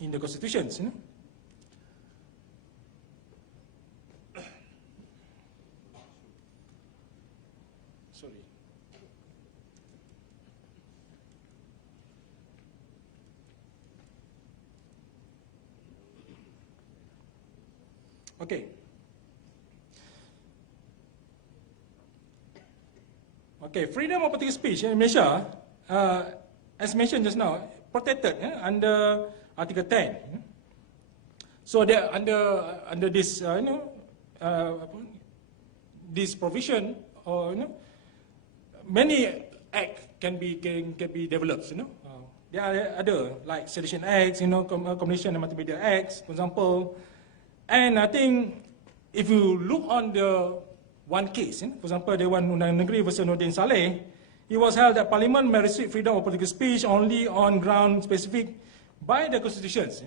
in the Constitutions. Sorry. Okay. Okay, freedom of political speech in Malaysia, as mentioned just now, protected under Article 10. So that under this, this provision, or many acts can be developed. There are other like Sedition Acts, Communication and Multimedia Acts, for example. And I think if you look on the one case, for example, Dewan Undang Negeri versus Nordin Saleh, it was held that Parliament may restrict freedom of political speech only on ground specific by the constitutions.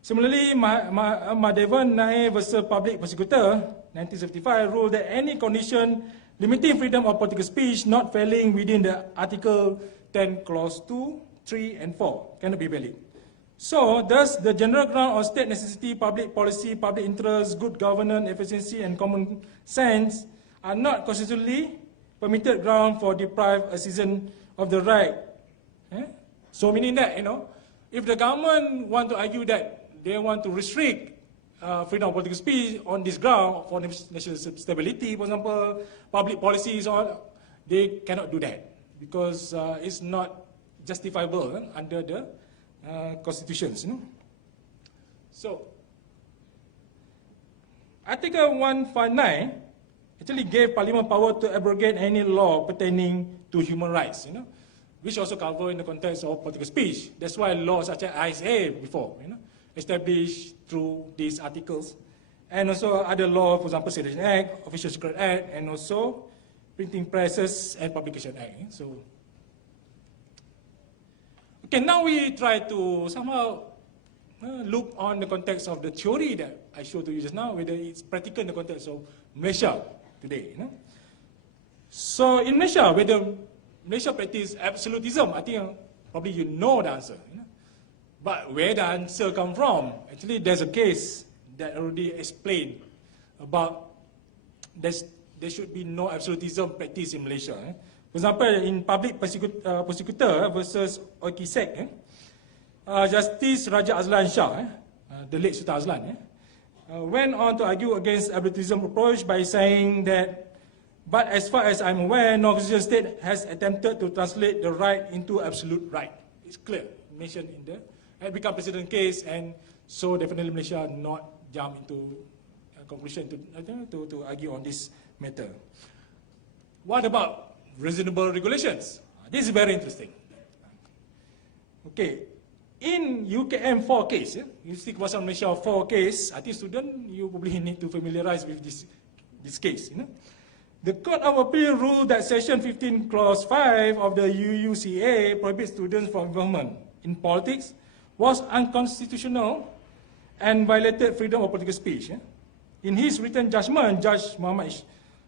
Similarly, Dewan Nair versus Public Prosecutor, 1975, ruled that any condition limiting freedom of political speech not falling within the Article 10, Clause 2, 3, and 4 cannot be valid. So, thus, the general ground of state necessity, public policy, public interest, good governance, efficiency, and common sense are not constitutionally permitted ground for deprive a citizen of the right. So, meaning that, if the government want to argue that they want to restrict freedom of political speech on this ground for national stability, for example, public policies, they cannot do that because it's not justifiable under the constitutions. So, Article 159 actually gave Parliament power to abrogate any law pertaining to human rights, which also cover in the context of political speech. That's why laws such as ISA before, established through these articles, and also other law, for example, Sedition Act, Official Secret Act, and also Printing Presses and Publication Act. So, okay, now we try to somehow look on the context of the theory that I showed to you just now, whether it's practical in the context of Malaysia today. So in Malaysia, whether Malaysia practice absolutism, I think probably you know the answer. But where the answer come from? Actually, there's a case that already explained about there should be no absolutism practice in Malaysia. For example, in Public Prosecutor versus Oikisek, Justice Raja Azlan Shah, the late Sultan Azlan, went on to argue against absolutism approach by saying that, but as far as I'm aware, no constitutional state has attempted to translate the right into absolute right. It's clear, mentioned in the, it become precedent case, and so definitely Malaysia not jump into a conclusion to argue on this matter. What about reasonable regulations? This is very interesting. Okay, in UKM 4 case, Universiti Kebangsaan Malaysia 4 case, I think student, you probably need to familiarize with this case. The Court of Appeal ruled that Section 15 Clause 5 of the UUCA prohibits students from involvement in politics was unconstitutional and violated freedom of political speech. In his written judgment, Judge Muhammad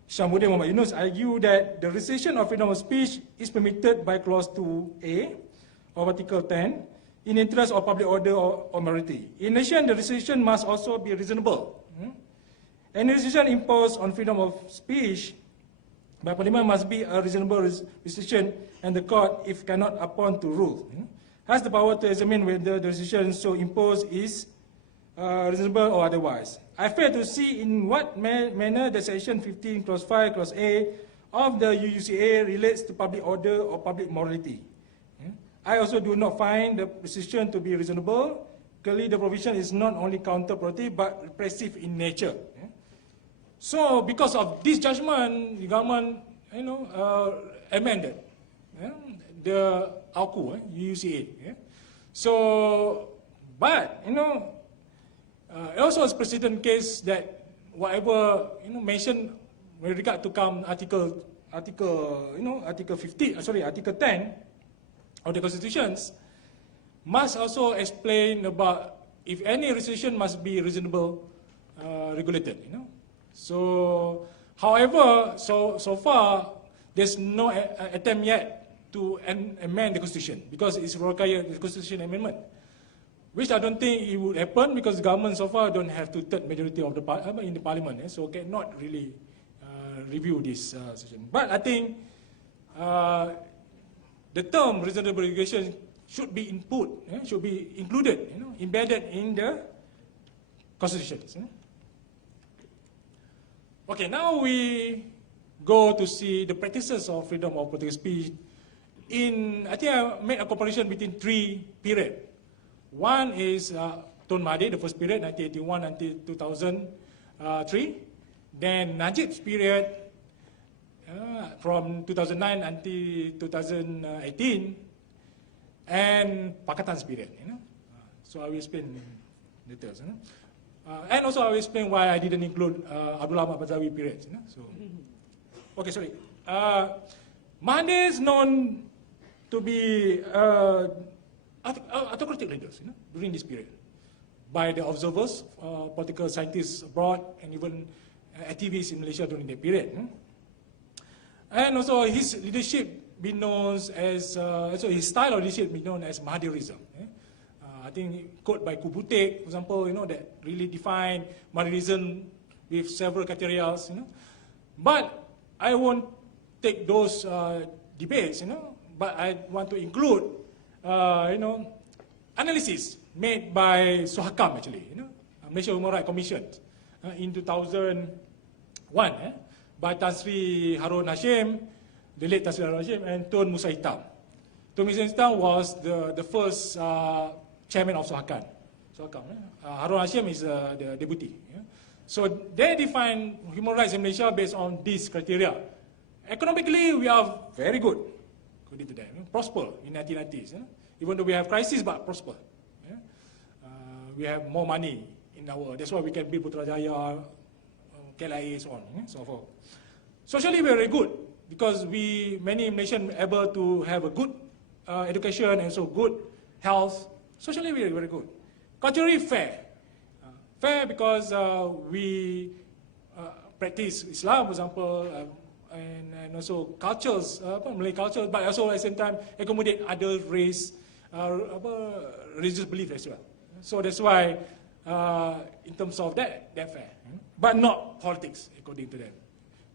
Syamuddin Muhammad Yunus argued that the restriction of freedom of speech is permitted by Clause 2A of Article 10 in interest of public order or morality. In addition, the restriction must also be reasonable. Any restriction imposed on freedom of speech by Parliament must be a reasonable restriction, and the court, if cannot upon to rule, has the power to examine whether the restriction so imposed is reasonable or otherwise. I fail to see in what manner the Section 15 Clause 5 Clause A of the UUCA relates to public order or public morality. I also do not find the restriction to be reasonable. Clearly, the provision is not only counterproductive but repressive in nature. So, because of this judgment, the government, amended the AUKU, UUCA. So, but it also is precedent case that whatever mentioned with regard to come Article 10 of the Constitutions must also explain about if any restriction must be reasonable regulated. So, however, so far there's no attempt yet to amend the Constitution because it's required the Constitution amendment, which I don't think it would happen because the government so far don't have two-thirds majority of in the Parliament, so cannot really review this session. But I think the term reasonable regulation should be should be included, embedded in the constitutions. Okay, now we go to see the practices of freedom of political speech. I think I made a comparison between 3 periods. One is Tun Mahathir, the first period, 1981 until 2003. Then Najib's period, from 2009 until 2018. And Pakatan's period. So I will explain details. And also I will explain why I didn't include Abdullah Ahmad Bazawi period. So, okay, sorry. Mahathir is known to be autocratic leaders during this period by the observers, political scientists abroad, and even activists in Malaysia during that period. And also his leadership been known as, so his style of leadership been known as Mahadirism. I think quote by Kubutek, for example, that really defined Mahadirism with several criteria. But I won't take those debates, but I want to include, analysis made by Suhakam actually, Malaysia Human Rights Commission in 2001 by Tan Sri Harun Hashim, the late Tan Sri Harun Hashim, and Tun Musa Hitam. Tun Musa Hitam was the first chairman of Suhakam. Harun Hashim is the deputy. So they define human rights in Malaysia based on these criteria. Economically, we are very good, according to them. Prosper in 1990s. Even though we have crisis, but prosper. We have more money in that's why we can build Putrajaya, KLIA, so on, so forth. Socially, we are very good because many Malaysians are able to have a good education and so good health. Socially, we are very good. Culturally fair. Fair because we practice Islam, for example, and also cultures, Malay culture, but also at the same time accommodate other race, religious belief as well. So that's why, in terms of that, they're fair, but not politics, according to them.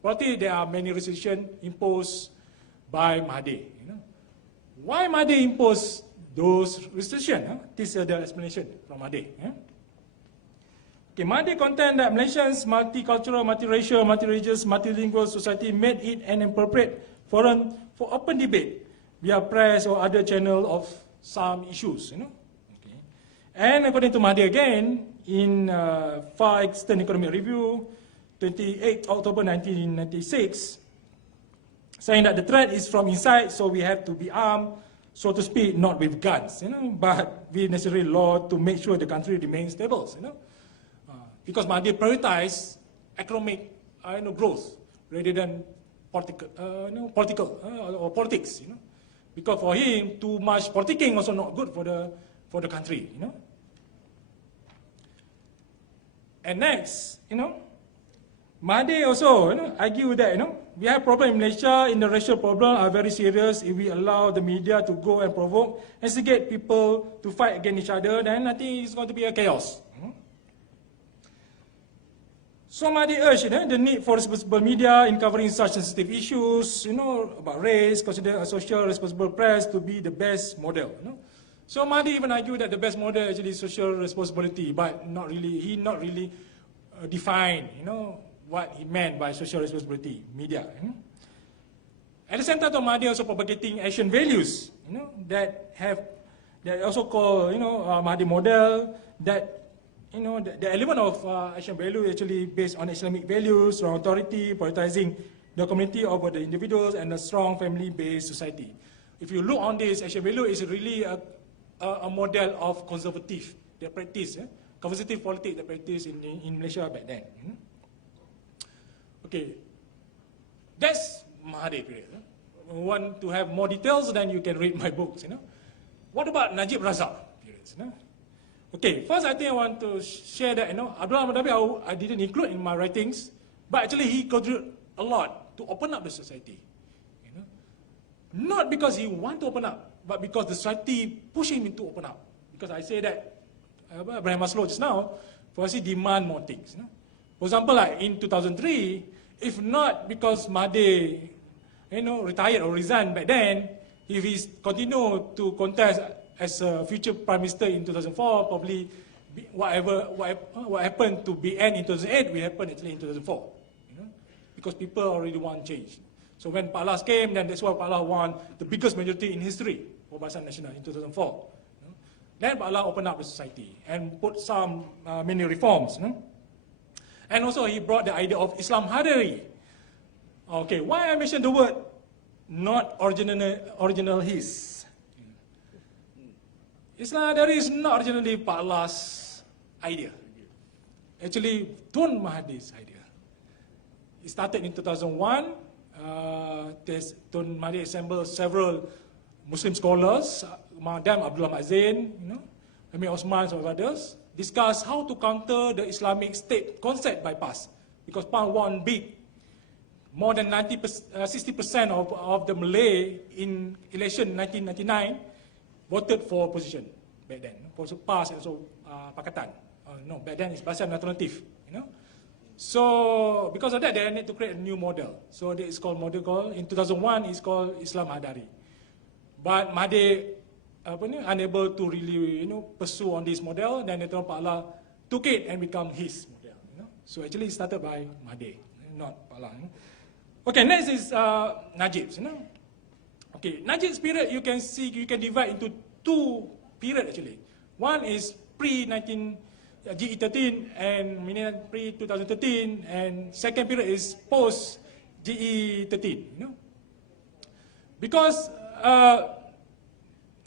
Politics, there are many restrictions imposed by Mahathir. Why Mahathir imposed those restrictions? This is the explanation from Mahathir. Okay, Mahathir contend that Malaysia's multicultural, multiracial, multireligious, multilingual society made it an appropriate forum for open debate via press or other channel of some issues. Okay. And according to Mahathir again, in Far Eastern Economic Review, 28 October 1996, saying that the threat is from inside, so we have to be armed, so to speak, not with guns, but with necessary law to make sure the country remains stable. Because Mahathir prioritized economic growth rather than political or politics. Because for him, too much politicking also not good for the country. And next, Mahathir also argue that we have problem in Malaysia, in the racial problem are very serious. If we allow the media to go and provoke, instigate people to fight against each other, then I think it's going to be a chaos. So Mahathir urged the need for responsible media in covering such sensitive issues, about race, consider a social responsible press to be the best model. So Mahathir even argued that the best model actually is social responsibility, but he not really defined, what he meant by social responsibility, media. At the same time, Mahathir also propagating action values, that also called, Mahathir model, that the element of action value actually based on Islamic values, strong authority, prioritizing the community over the individuals, and a strong family-based society. If you look on this, action value is really a model of conservative, they practice, conservative politics they practice in Malaysia back then. Okay, that's Mahathir period. Want to have more details, then you can read my books. What about Najib Razak periods? Okay, first I think I want to share that Abdullah Ahmad Dabi I didn't include in my writings, but actually he contributed a lot to open up the society. Not because he want to open up, but because the society pushed him to open up. Because I say that Abraham Maslow just now, for us he demand more things. For example, like in 2003, if not because Mahathir retired or resigned back then, if he continued to contest as a future Prime Minister in 2004, probably what happened to BN in 2008 will happen actually in 2004. Because people already want change. So when Pak Las came, then that's why Pak Las won the biggest majority in history for Barisan Nasional in 2004. Then Pak Las opened up the society and put many reforms. And also he brought the idea of Islam Hadari. Okay, why I mentioned the word not original his? Islam Hadari is not originally Pak Las' idea. Actually, Tun Mahathir's idea. It started in 2001. Tun Mahathir assembled several Muslim scholars, among them Abdullah Mazin, Amir Osman, some others, discuss how to counter the Islamic State concept bypass. Because PAN won big. More than 60% of the Malay in election 1999 voted for opposition back then. For PAS and also Pakatan. No, back then it's Barisan Alternatif. So because of that, they need to create a new model. So it's called in 2001 it's called Islam Hadari. But Mahathir unable to really pursue on this model, then later on Pak Las took it and become his model. So actually it started by Mahathir, not Pak Las. Okay, next is Najib's. Okay, Najib's period you can divide into two periods actually. One is pre-19 GE13 and pre-2013, and second period is post-GE13. Because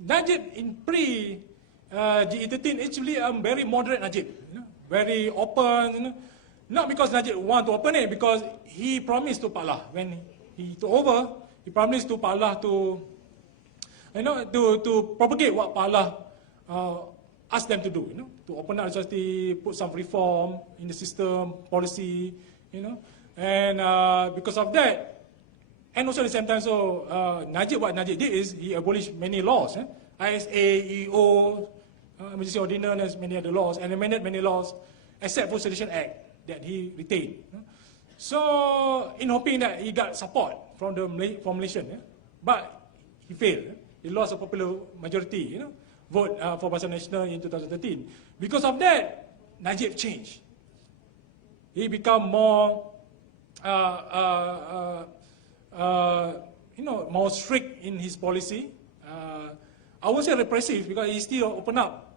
Najib in pre-GE13 actually a very moderate Najib, very open. Not because Najib want to open it, because he promised to Pak Las when he took over. He promised to Pak Las to propagate what Pak Las asked them to do, to open up the society, put some reform in the system, policy, and because of that, and also at the same time, so what Najib did is he abolished many laws, ISA, EO, Emergency Ordinance, many other laws, and amended many laws, except for Sedition Act that he retained. So, in hoping that he got support from Malaysian, but he failed. He lost a popular majority, vote for Barisan Nasional in 2013. Because of that, Najib changed. He become more, more strict in his policy. I won't say repressive because he still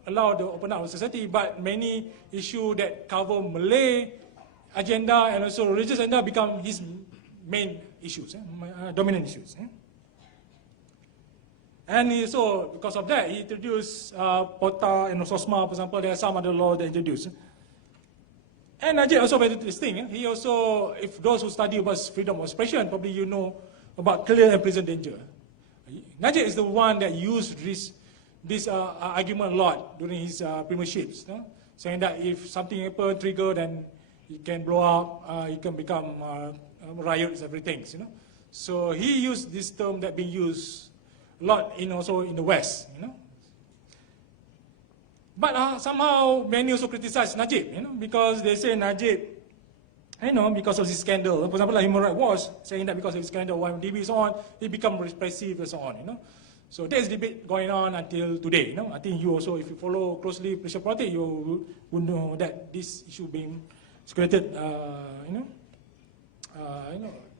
allowed to open up the society, but many issues that cover Malay agenda and also religious agenda become his main issues, dominant issues. And so, because of that, he introduced POTA and SOSMA, for example. There are some other laws that introduced. And Najib also very interesting. He also, if those who study about freedom of expression, probably you know about clear and present danger. Najib is the one that used this argument a lot during his premierships, saying that if something happens, trigger, then it can blow up, it can become riots, everything. So he used this term that being used a lot also in the West. But somehow many also criticize Najib, because they say Najib, because of this scandal. For example, like Human Rights Watch saying that because of this scandal, YMDB and so on, he become repressive and so on. So there's debate going on until today. I think you also, if you follow closely Malaysia politics, you would know that this issue being circulated,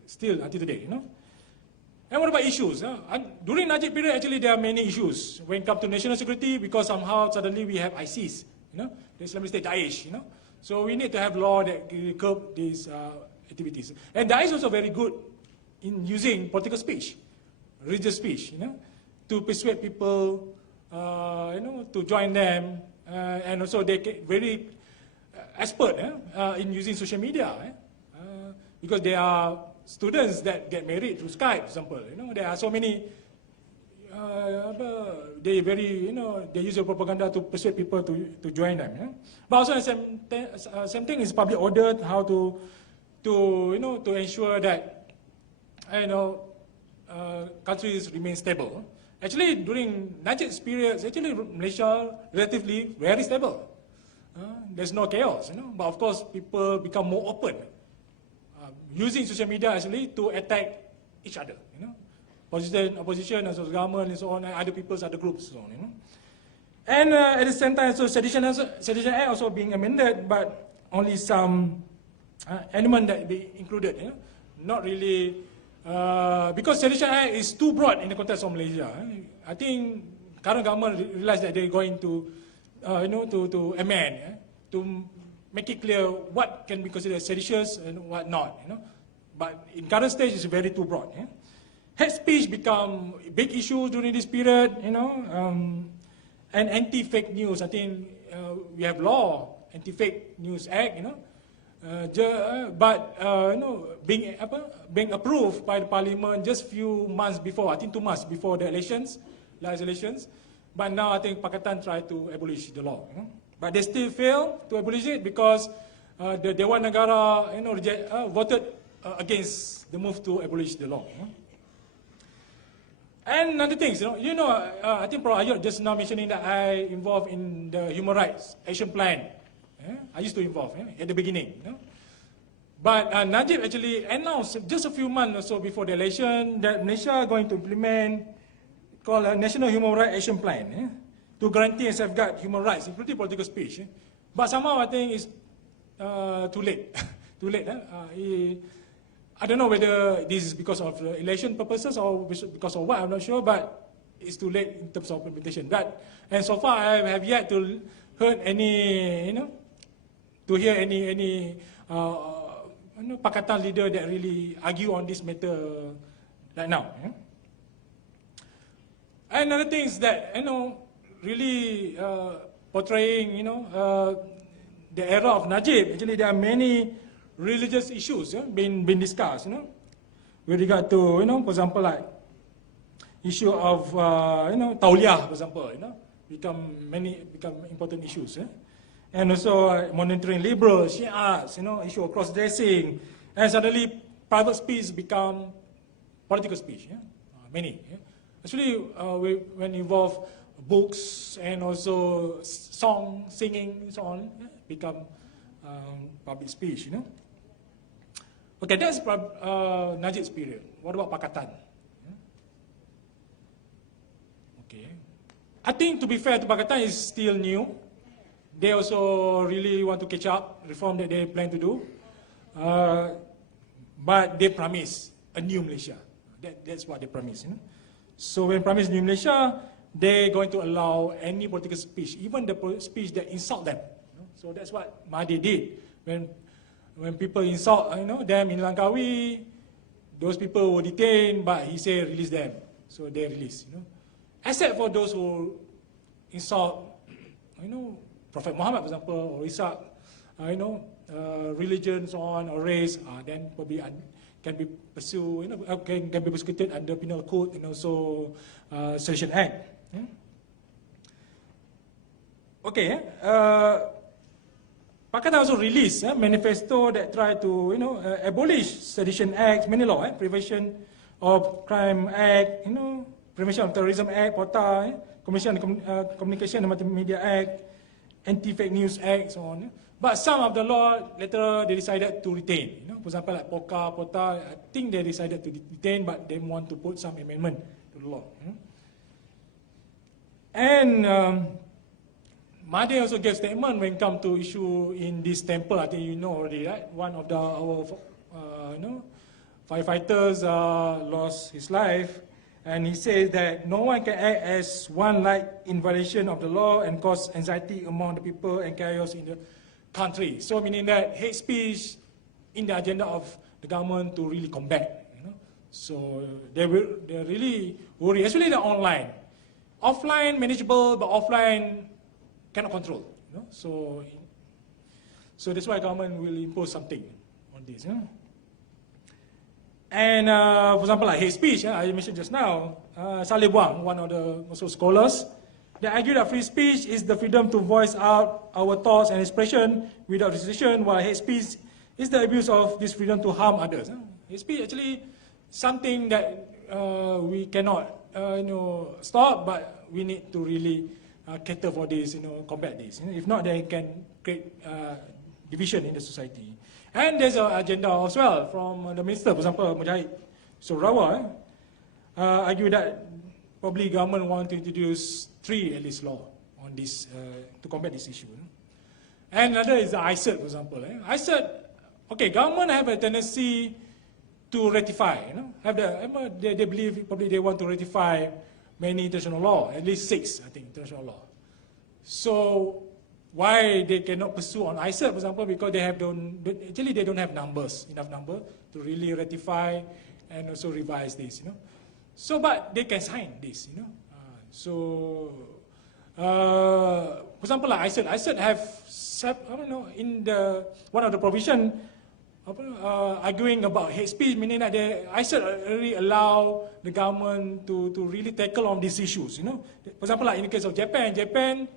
still until today. And what about issues? During Najib period, actually, there are many issues when it comes to national security, because somehow suddenly we have ISIS, the Islamic State, Daesh. So we need to have law that curb these activities. And Daesh is also very good in using political speech, religious speech, to persuade people, to join them, and also they get very expert in using social media, because they are students that get married through Skype, for example. There are so many. They they use the propaganda to persuade people to join them. But also the same thing is public order, how to ensure that countries remain stable. Actually, during Najib's period, actually Malaysia relatively very stable. There's no chaos, But of course, people become more open, using social media actually to attack each other, opposition, and so government, and so on, and other people's, other groups, so on, And at the same time, so Sedition Act also being amended, but only some element that be included, Not really, because Sedition Act is too broad in the context of Malaysia. I think current government realized that they're going to, to amend, to make it clear what can be considered seditious and what not, But in current stage, it's very too broad. Hate speech become a big issue during this period, and anti-fake news. I think we have law, Anti-Fake News Act, but being approved by the Parliament just few months before, I think 2 months before the elections, last elections. But now I think Pakatan tried to abolish the law, But they still fail to abolish it because the Dewan Negara, voted against the move to abolish the law. And other things, I think Prof Ayod just now mentioning that I involved in the Human Rights Action Plan. I used to involve at the beginning. But Najib actually announced just a few months or so before the election that Malaysia are going to implement called a National Human Rights Action Plan to guarantee and safeguard human rights, including political speech. But somehow I think it's too late. Too late. I don't know whether this is because of election purposes or because of what, I'm not sure, but it's too late in terms of implementation. And so far I have yet to heard any, to hear any Pakatan leader that really argue on this matter right now. And another thing is that, really portraying, the era of Najib. Actually, there are many religious issues being discussed, with regard to, for example, like issue of, Tauliah, for example, become important issues. And also monitoring liberal, Shias, issue of cross-dressing, and suddenly private speech become political speech. Many. Actually, when involve books and also song, singing, so on, become public speech. Okay, that's Najib's period. What about Pakatan? Okay, I think to be fair to Pakatan is still new. They also really want to catch up, reform that they plan to do. But they promise a new Malaysia. That's what they promise. So when promise new Malaysia, they're going to allow any political speech, even the speech that insult them. So that's what Mahathir did. When people insult them in Langkawi, those people were detained, but he said release them. So they released. Except for those who insult, Prophet Muhammad, for example, or Isa, religion, so on, or race, then probably can be pursued, can be prosecuted under Penal Code and also Sedition Act. Okay, Pakatan also released a manifesto that try to abolish Sedition Act, many law, Prevention of Crime Act, Prevention of Terrorism Act, POTA, Commission on Communication and Multimedia Act, Anti-Fake News Act, so on. But some of the law later they decided to retain. For example, like POTA, I think they decided to retain, but they want to put some amendment to the law. And Mahathir also gave statement when it comes to issue in this temple. I think you know already, right? One of our firefighters lost his life, and he says that no one can act as one like in violation of the law and cause anxiety among the people and chaos in the country. So meaning that hate speech in the agenda of the government to really combat. So they really worry, especially the online. Offline manageable, but offline cannot control. So that's why government will impose something on this. And for example, like hate speech, I mentioned just now, Saleh Buang, one of the also scholars, they argue that free speech is the freedom to voice out our thoughts and expression without restriction, while hate speech is the abuse of this freedom to harm others. Hate speech actually something that we cannot stop, but we need to really cater for this, combat this. If not, they can create division in the society. And there's an agenda as well from the minister, for example, Mujahid Surawa, argue that probably government want to introduce 3 at least law on this to combat this issue. And another is the ICERT, for example. ICERT, okay, government have a tendency to ratify. They believe probably they want to ratify many international law, at least 6, I think, international law. So why they cannot pursue on ICERT, for example, because they don't have enough number to really ratify and also revise this. So, but they can sign this. For example, like ICERT have, in the one of the provision, arguing about hate speech, meaning that ICERT really allow the government to really tackle on these issues. For example, like in the case of Japan,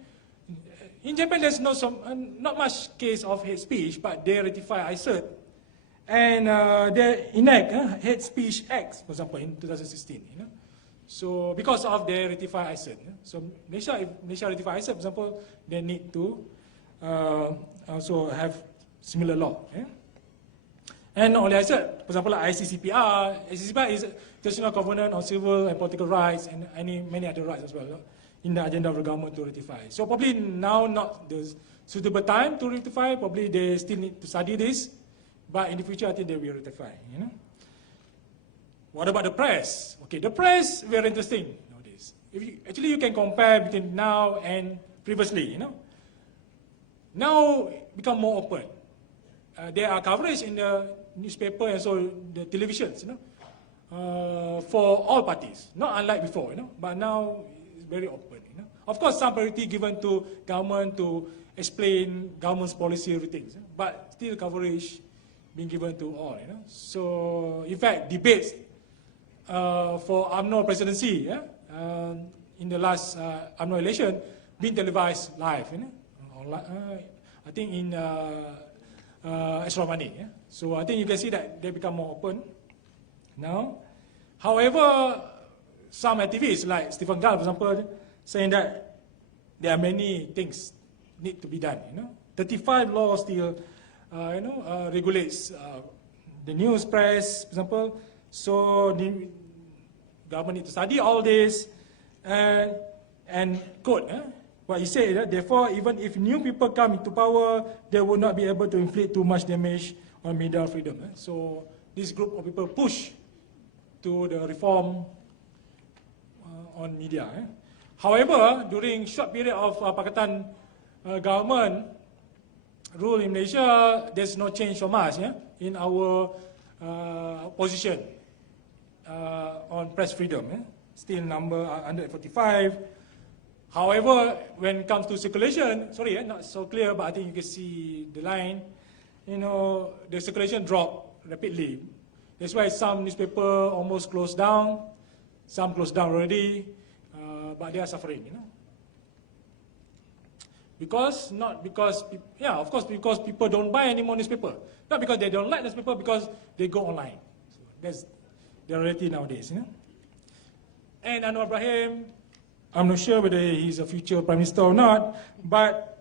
in Japan there's not much case of hate speech, but they ratify ICERT, and they enact Hate Speech Act, for example, in 2016. So because of they ratify ICERT, so if Malaysia ratify ICERT, for example, they need to also have similar law. And not only ICERT, for example, like ICCPR is International Covenant on Civil and Political Rights, and many other rights as well, in the agenda of the government to ratify. So probably now not the suitable time to ratify, probably they still need to study this, but in the future I think they will ratify. What about the press? Okay, the press, very interesting nowadays. Actually you can compare between now and previously. Now it become more open. There are coverage in the newspaper and so the televisions, for all parties. Not unlike before, but now it's very open. Of course, some priority given to government to explain government's policy, everything, but still coverage being given to all. So, in fact, debates for UMNO presidency, in the last UMNO election, being televised live, I think in extra money. Yeah? So I think you can see that they become more open now. However, some activists like Stephen Gall, for example, saying that there are many things need to be done. 35 laws still, regulates the news press, for example. So the government need to study all this and quote what he said. Therefore, even if new people come into power, they will not be able to inflict too much damage on media freedom. So this group of people push to the reform on media. However, during short period of Pakatan government rule in Malaysia, there's no change so much in our position on press freedom. Still number 145. However, when it comes to circulation, sorry, not so clear, but I think you can see the line. The circulation dropped rapidly. That's why some newspaper almost closed down. Some closed down already, but they are suffering. Because of course, because people don't buy any more newspaper. Not because they don't like newspaper, because they go online. So that's the reality nowadays. And Anwar Ibrahim, I'm not sure whether he's a future prime minister or not, but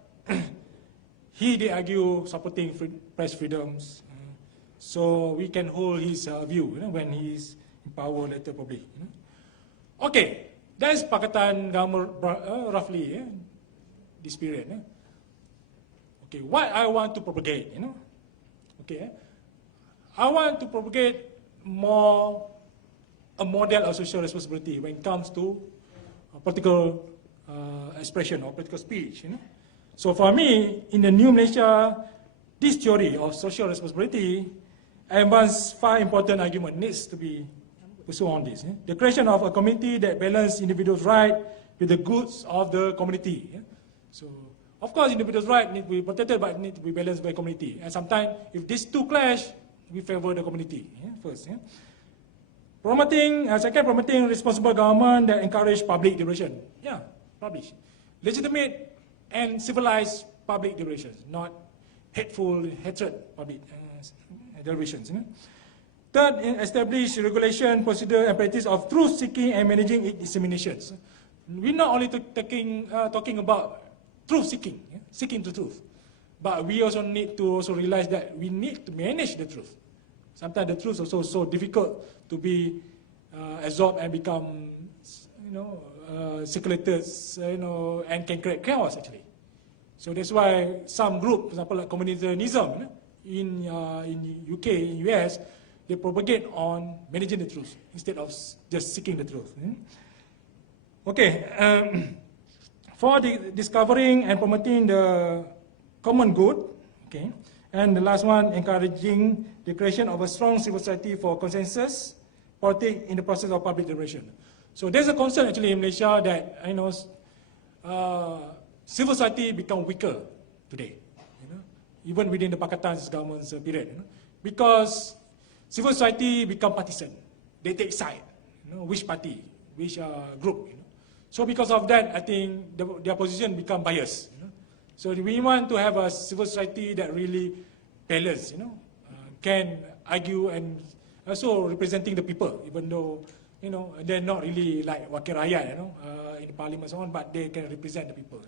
he did argue supporting press freedoms. So we can hold his view when he's in power later probably. Okay, that's Pakatan government roughly this period. Okay, what I want to propagate, okay, I want to propagate more a model of social responsibility when it comes to political expression or political speech. So for me, in the new Malaysia, this theory of social responsibility advances 5 important arguments needs to be pursued on this. The creation of a community that balances individuals' rights with the goods of the community. So, of course, individuals' rights need to be protected, but need to be balanced by community. And sometimes, if these two clash, we favor the community first. Promoting responsible government that encourage public deliberation. Publish. Legitimate and civilized public deliberations, not hatred public deliberations. Third, establish regulation, procedure, and practice of truth-seeking and managing its disseminations. We're not only talking about truth-seeking, seeking the truth, but we also need to realize that we need to manage the truth. Sometimes the truth is also so difficult to be absorbed and become, circulated, and can create chaos actually. So that's why some group, for example, like communitarianism in UK, in US, they propagate on managing the truth instead of just seeking the truth. Okay, for discovering and promoting the common good, okay, and the last one, encouraging the creation of a strong civil society for consensus politics in the process of public deliberation. So there's a concern actually in Malaysia that civil society become weaker today, even within the Pakatan government's period, because civil society become partisan. They take side, which party, which group. So because of that, I think their position become biased. So we want to have a civil society that really balanced, can argue and also representing the people, even though they're not really like wakil rakyat, in the parliament and so on, but they can represent the people,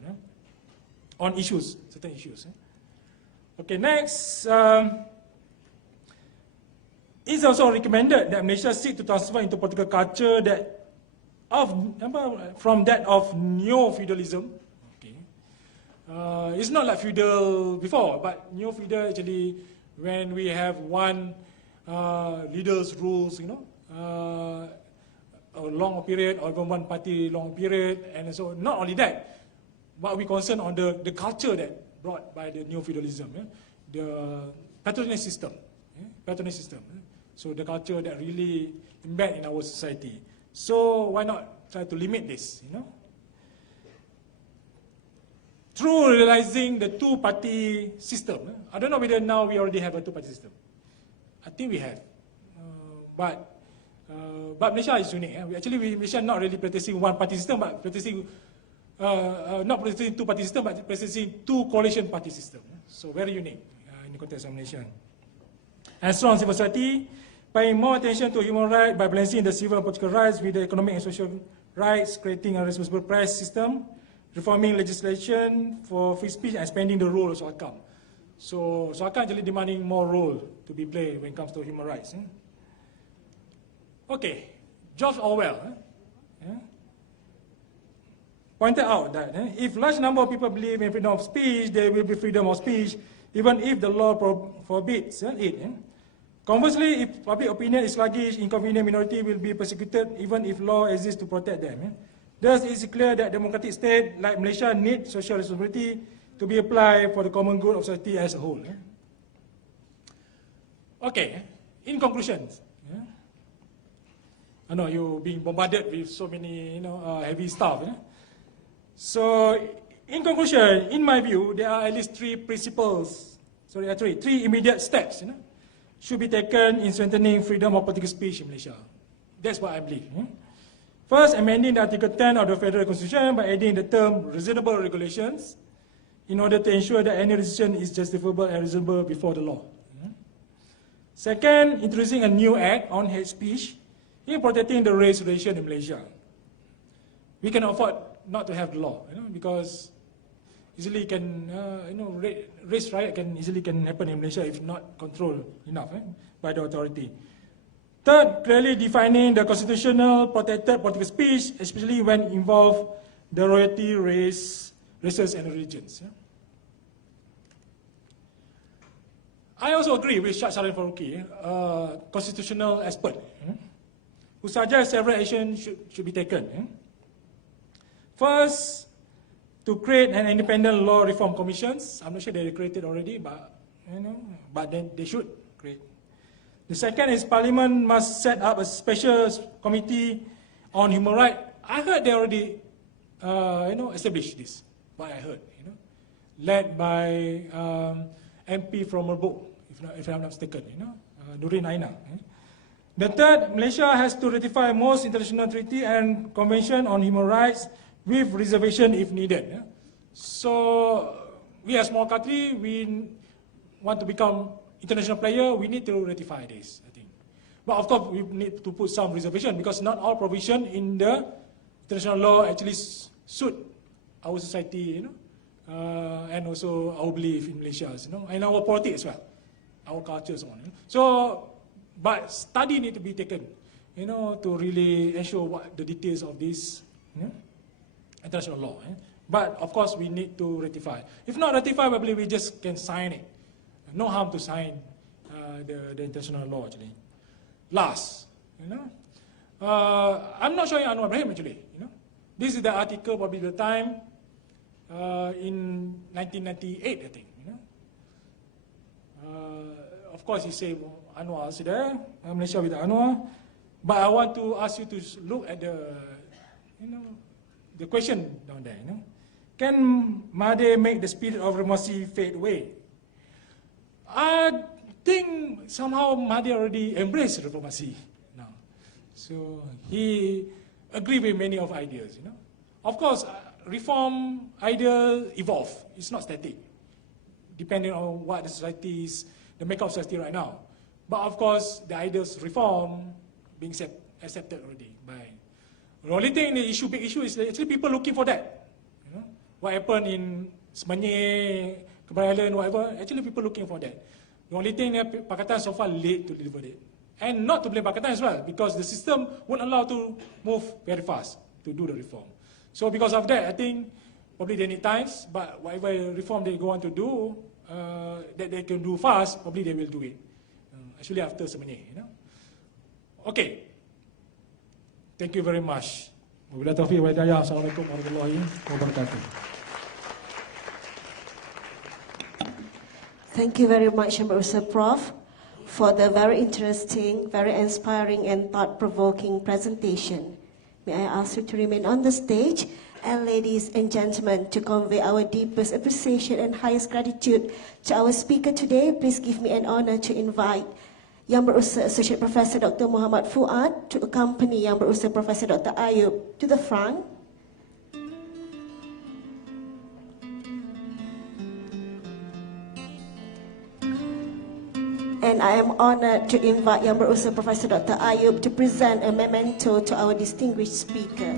on issues, certain issues. Okay, next. It's also recommended that Malaysia seek to transfer into political culture from that of neo-feudalism. Okay. It's not like feudal before, but neo-feudal actually when we have one leader's rules, a long period, or even one party long period, and so not only that, but we concern on the culture that brought by the neo-feudalism, the patronage system, So the culture that really embed in our society. So why not try to limit this, Through realizing the two-party system. I don't know whether now we already have a two-party system. I think we have. But Malaysia is unique. Malaysia not really practicing one-party system, but practicing not presenting two-party system, but presenting two coalition party system. So very unique in the context of Malaysia. And strong civil society, paying more attention to human rights by balancing the civil and political rights with the economic and social rights, creating a responsible price system, reforming legislation for free speech, and expanding the role of SOACAM. So SOACAM actually demanding more role to be played when it comes to human rights. Okay, George Orwell pointed out that if large number of people believe in freedom of speech, there will be freedom of speech, even if the law forbids it. Conversely, if public opinion is sluggish, inconvenient minority will be persecuted, even if law exists to protect them. Thus, it is clear that democratic state like Malaysia need social responsibility to be applied for the common good of society as a whole. Okay, in conclusion, I know you're being bombarded with so many heavy stuff. So, in conclusion, in my view, there are at least three immediate steps should be taken in strengthening freedom of political speech in Malaysia. That's what I believe. First, amending the Article 10 of the Federal Constitution by adding the term reasonable regulations in order to ensure that any decision is justifiable and reasonable before the law. Second, introducing a new act on hate speech in protecting the race relation in Malaysia. We can afford not to have the law, because easily can, race riot can easily happen in Malaysia if not controlled enough by the authority. Third, clearly defining the constitutional protected political speech, especially when involved the royalty, races and religions. I also agree with Syed Salim Faruqi, a constitutional expert, who suggests several actions should be taken. First, to create an independent law reform commissions. I'm not sure they created already, but but then they should create. The second is Parliament must set up a special committee on human rights. I heard they already, established this. What I heard, led by MP from Merbuk, if I'm not mistaken, Nurin Aina. The third, Malaysia has to ratify most international treaty and convention on human rights with reservation if needed. So, we are a small country, we want to become international player, we need to ratify this, I think. But of course, we need to put some reservation because not all provision in the international law actually suit our society, and also our belief in Malaysia, and our politics as well, our culture and so on. So, but study need to be taken, to really ensure what the details of this international law. But of course, we need to ratify. If not ratify, I believe we just can sign it. No harm to sign the international law actually. Last, I'm not showing Anwar Ibrahim actually. This is the article probably the time in 1998, I think. Of course, he said Anwar is there, Malaysia with Anwar. But I want to ask you to look at the question down there. Can Mahathir make the spirit of democracy fade away? I think somehow Mahathir already embraced reformacy now. So he agreed with many of ideas. Of course, reform ideas evolve. It's not static, depending on what the society is, the makeup of society right now. But of course, the ideas reform being accepted already by. The only thing, the big issue is actually people looking for that. What happened in Semenyih, Kebayan Island, whatever, actually people looking for that. The only thing Pakatan so far late to deliver it. And not to blame Pakatan as well, because the system won't allow to move very fast to do the reform. So because of that, I think probably they need time, but whatever reform they go on to do, that they can do fast, probably they will do it. Actually after Semenyih, Okay. Thank you very much. Wabillahi taufiq wal hidayah. Assalamualaikum warahmatullahi wabarakatuh. Thank you very much, Prof, for the very interesting, very inspiring and thought-provoking presentation. May I ask you to remain on the stage, and ladies and gentlemen, to convey our deepest appreciation and highest gratitude to our speaker today, please give me an honor to invite Yang Berusaha Associate Professor Dr. Muhammad Fuad to accompany Yang Berusaha Professor Dr. Ayub to the front. And I am honored to invite Yang Berusaha Professor Dr. Ayub to present a memento to our distinguished speaker.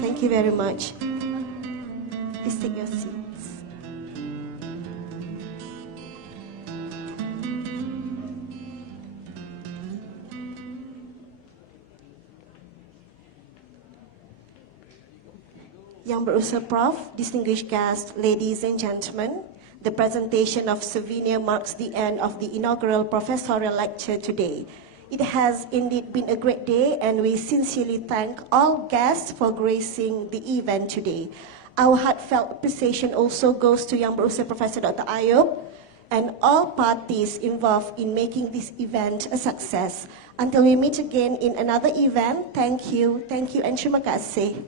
Thank you very much. Please take your seats. Yang Berusaha Prof, distinguished guests, ladies and gentlemen, the presentation of souvenir marks the end of the inaugural Professorial Lecture today. It has indeed been a great day, and we sincerely thank all guests for gracing the event today. Our heartfelt appreciation also goes to Yang Berusaha Professor Dr. Ayub and all parties involved in making this event a success. Until we meet again in another event, thank you, and terima kasih.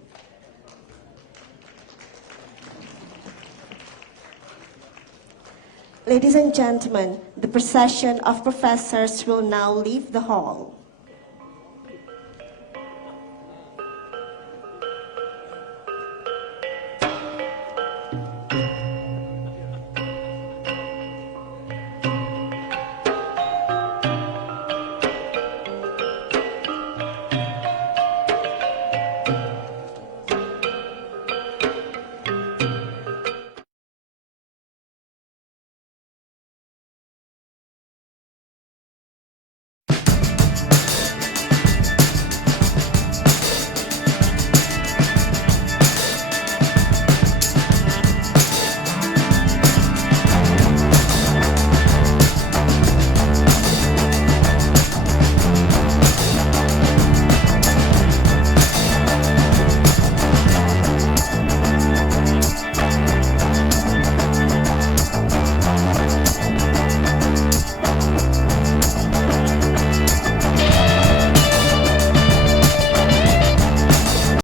Ladies and gentlemen, the procession of professors will now leave the hall.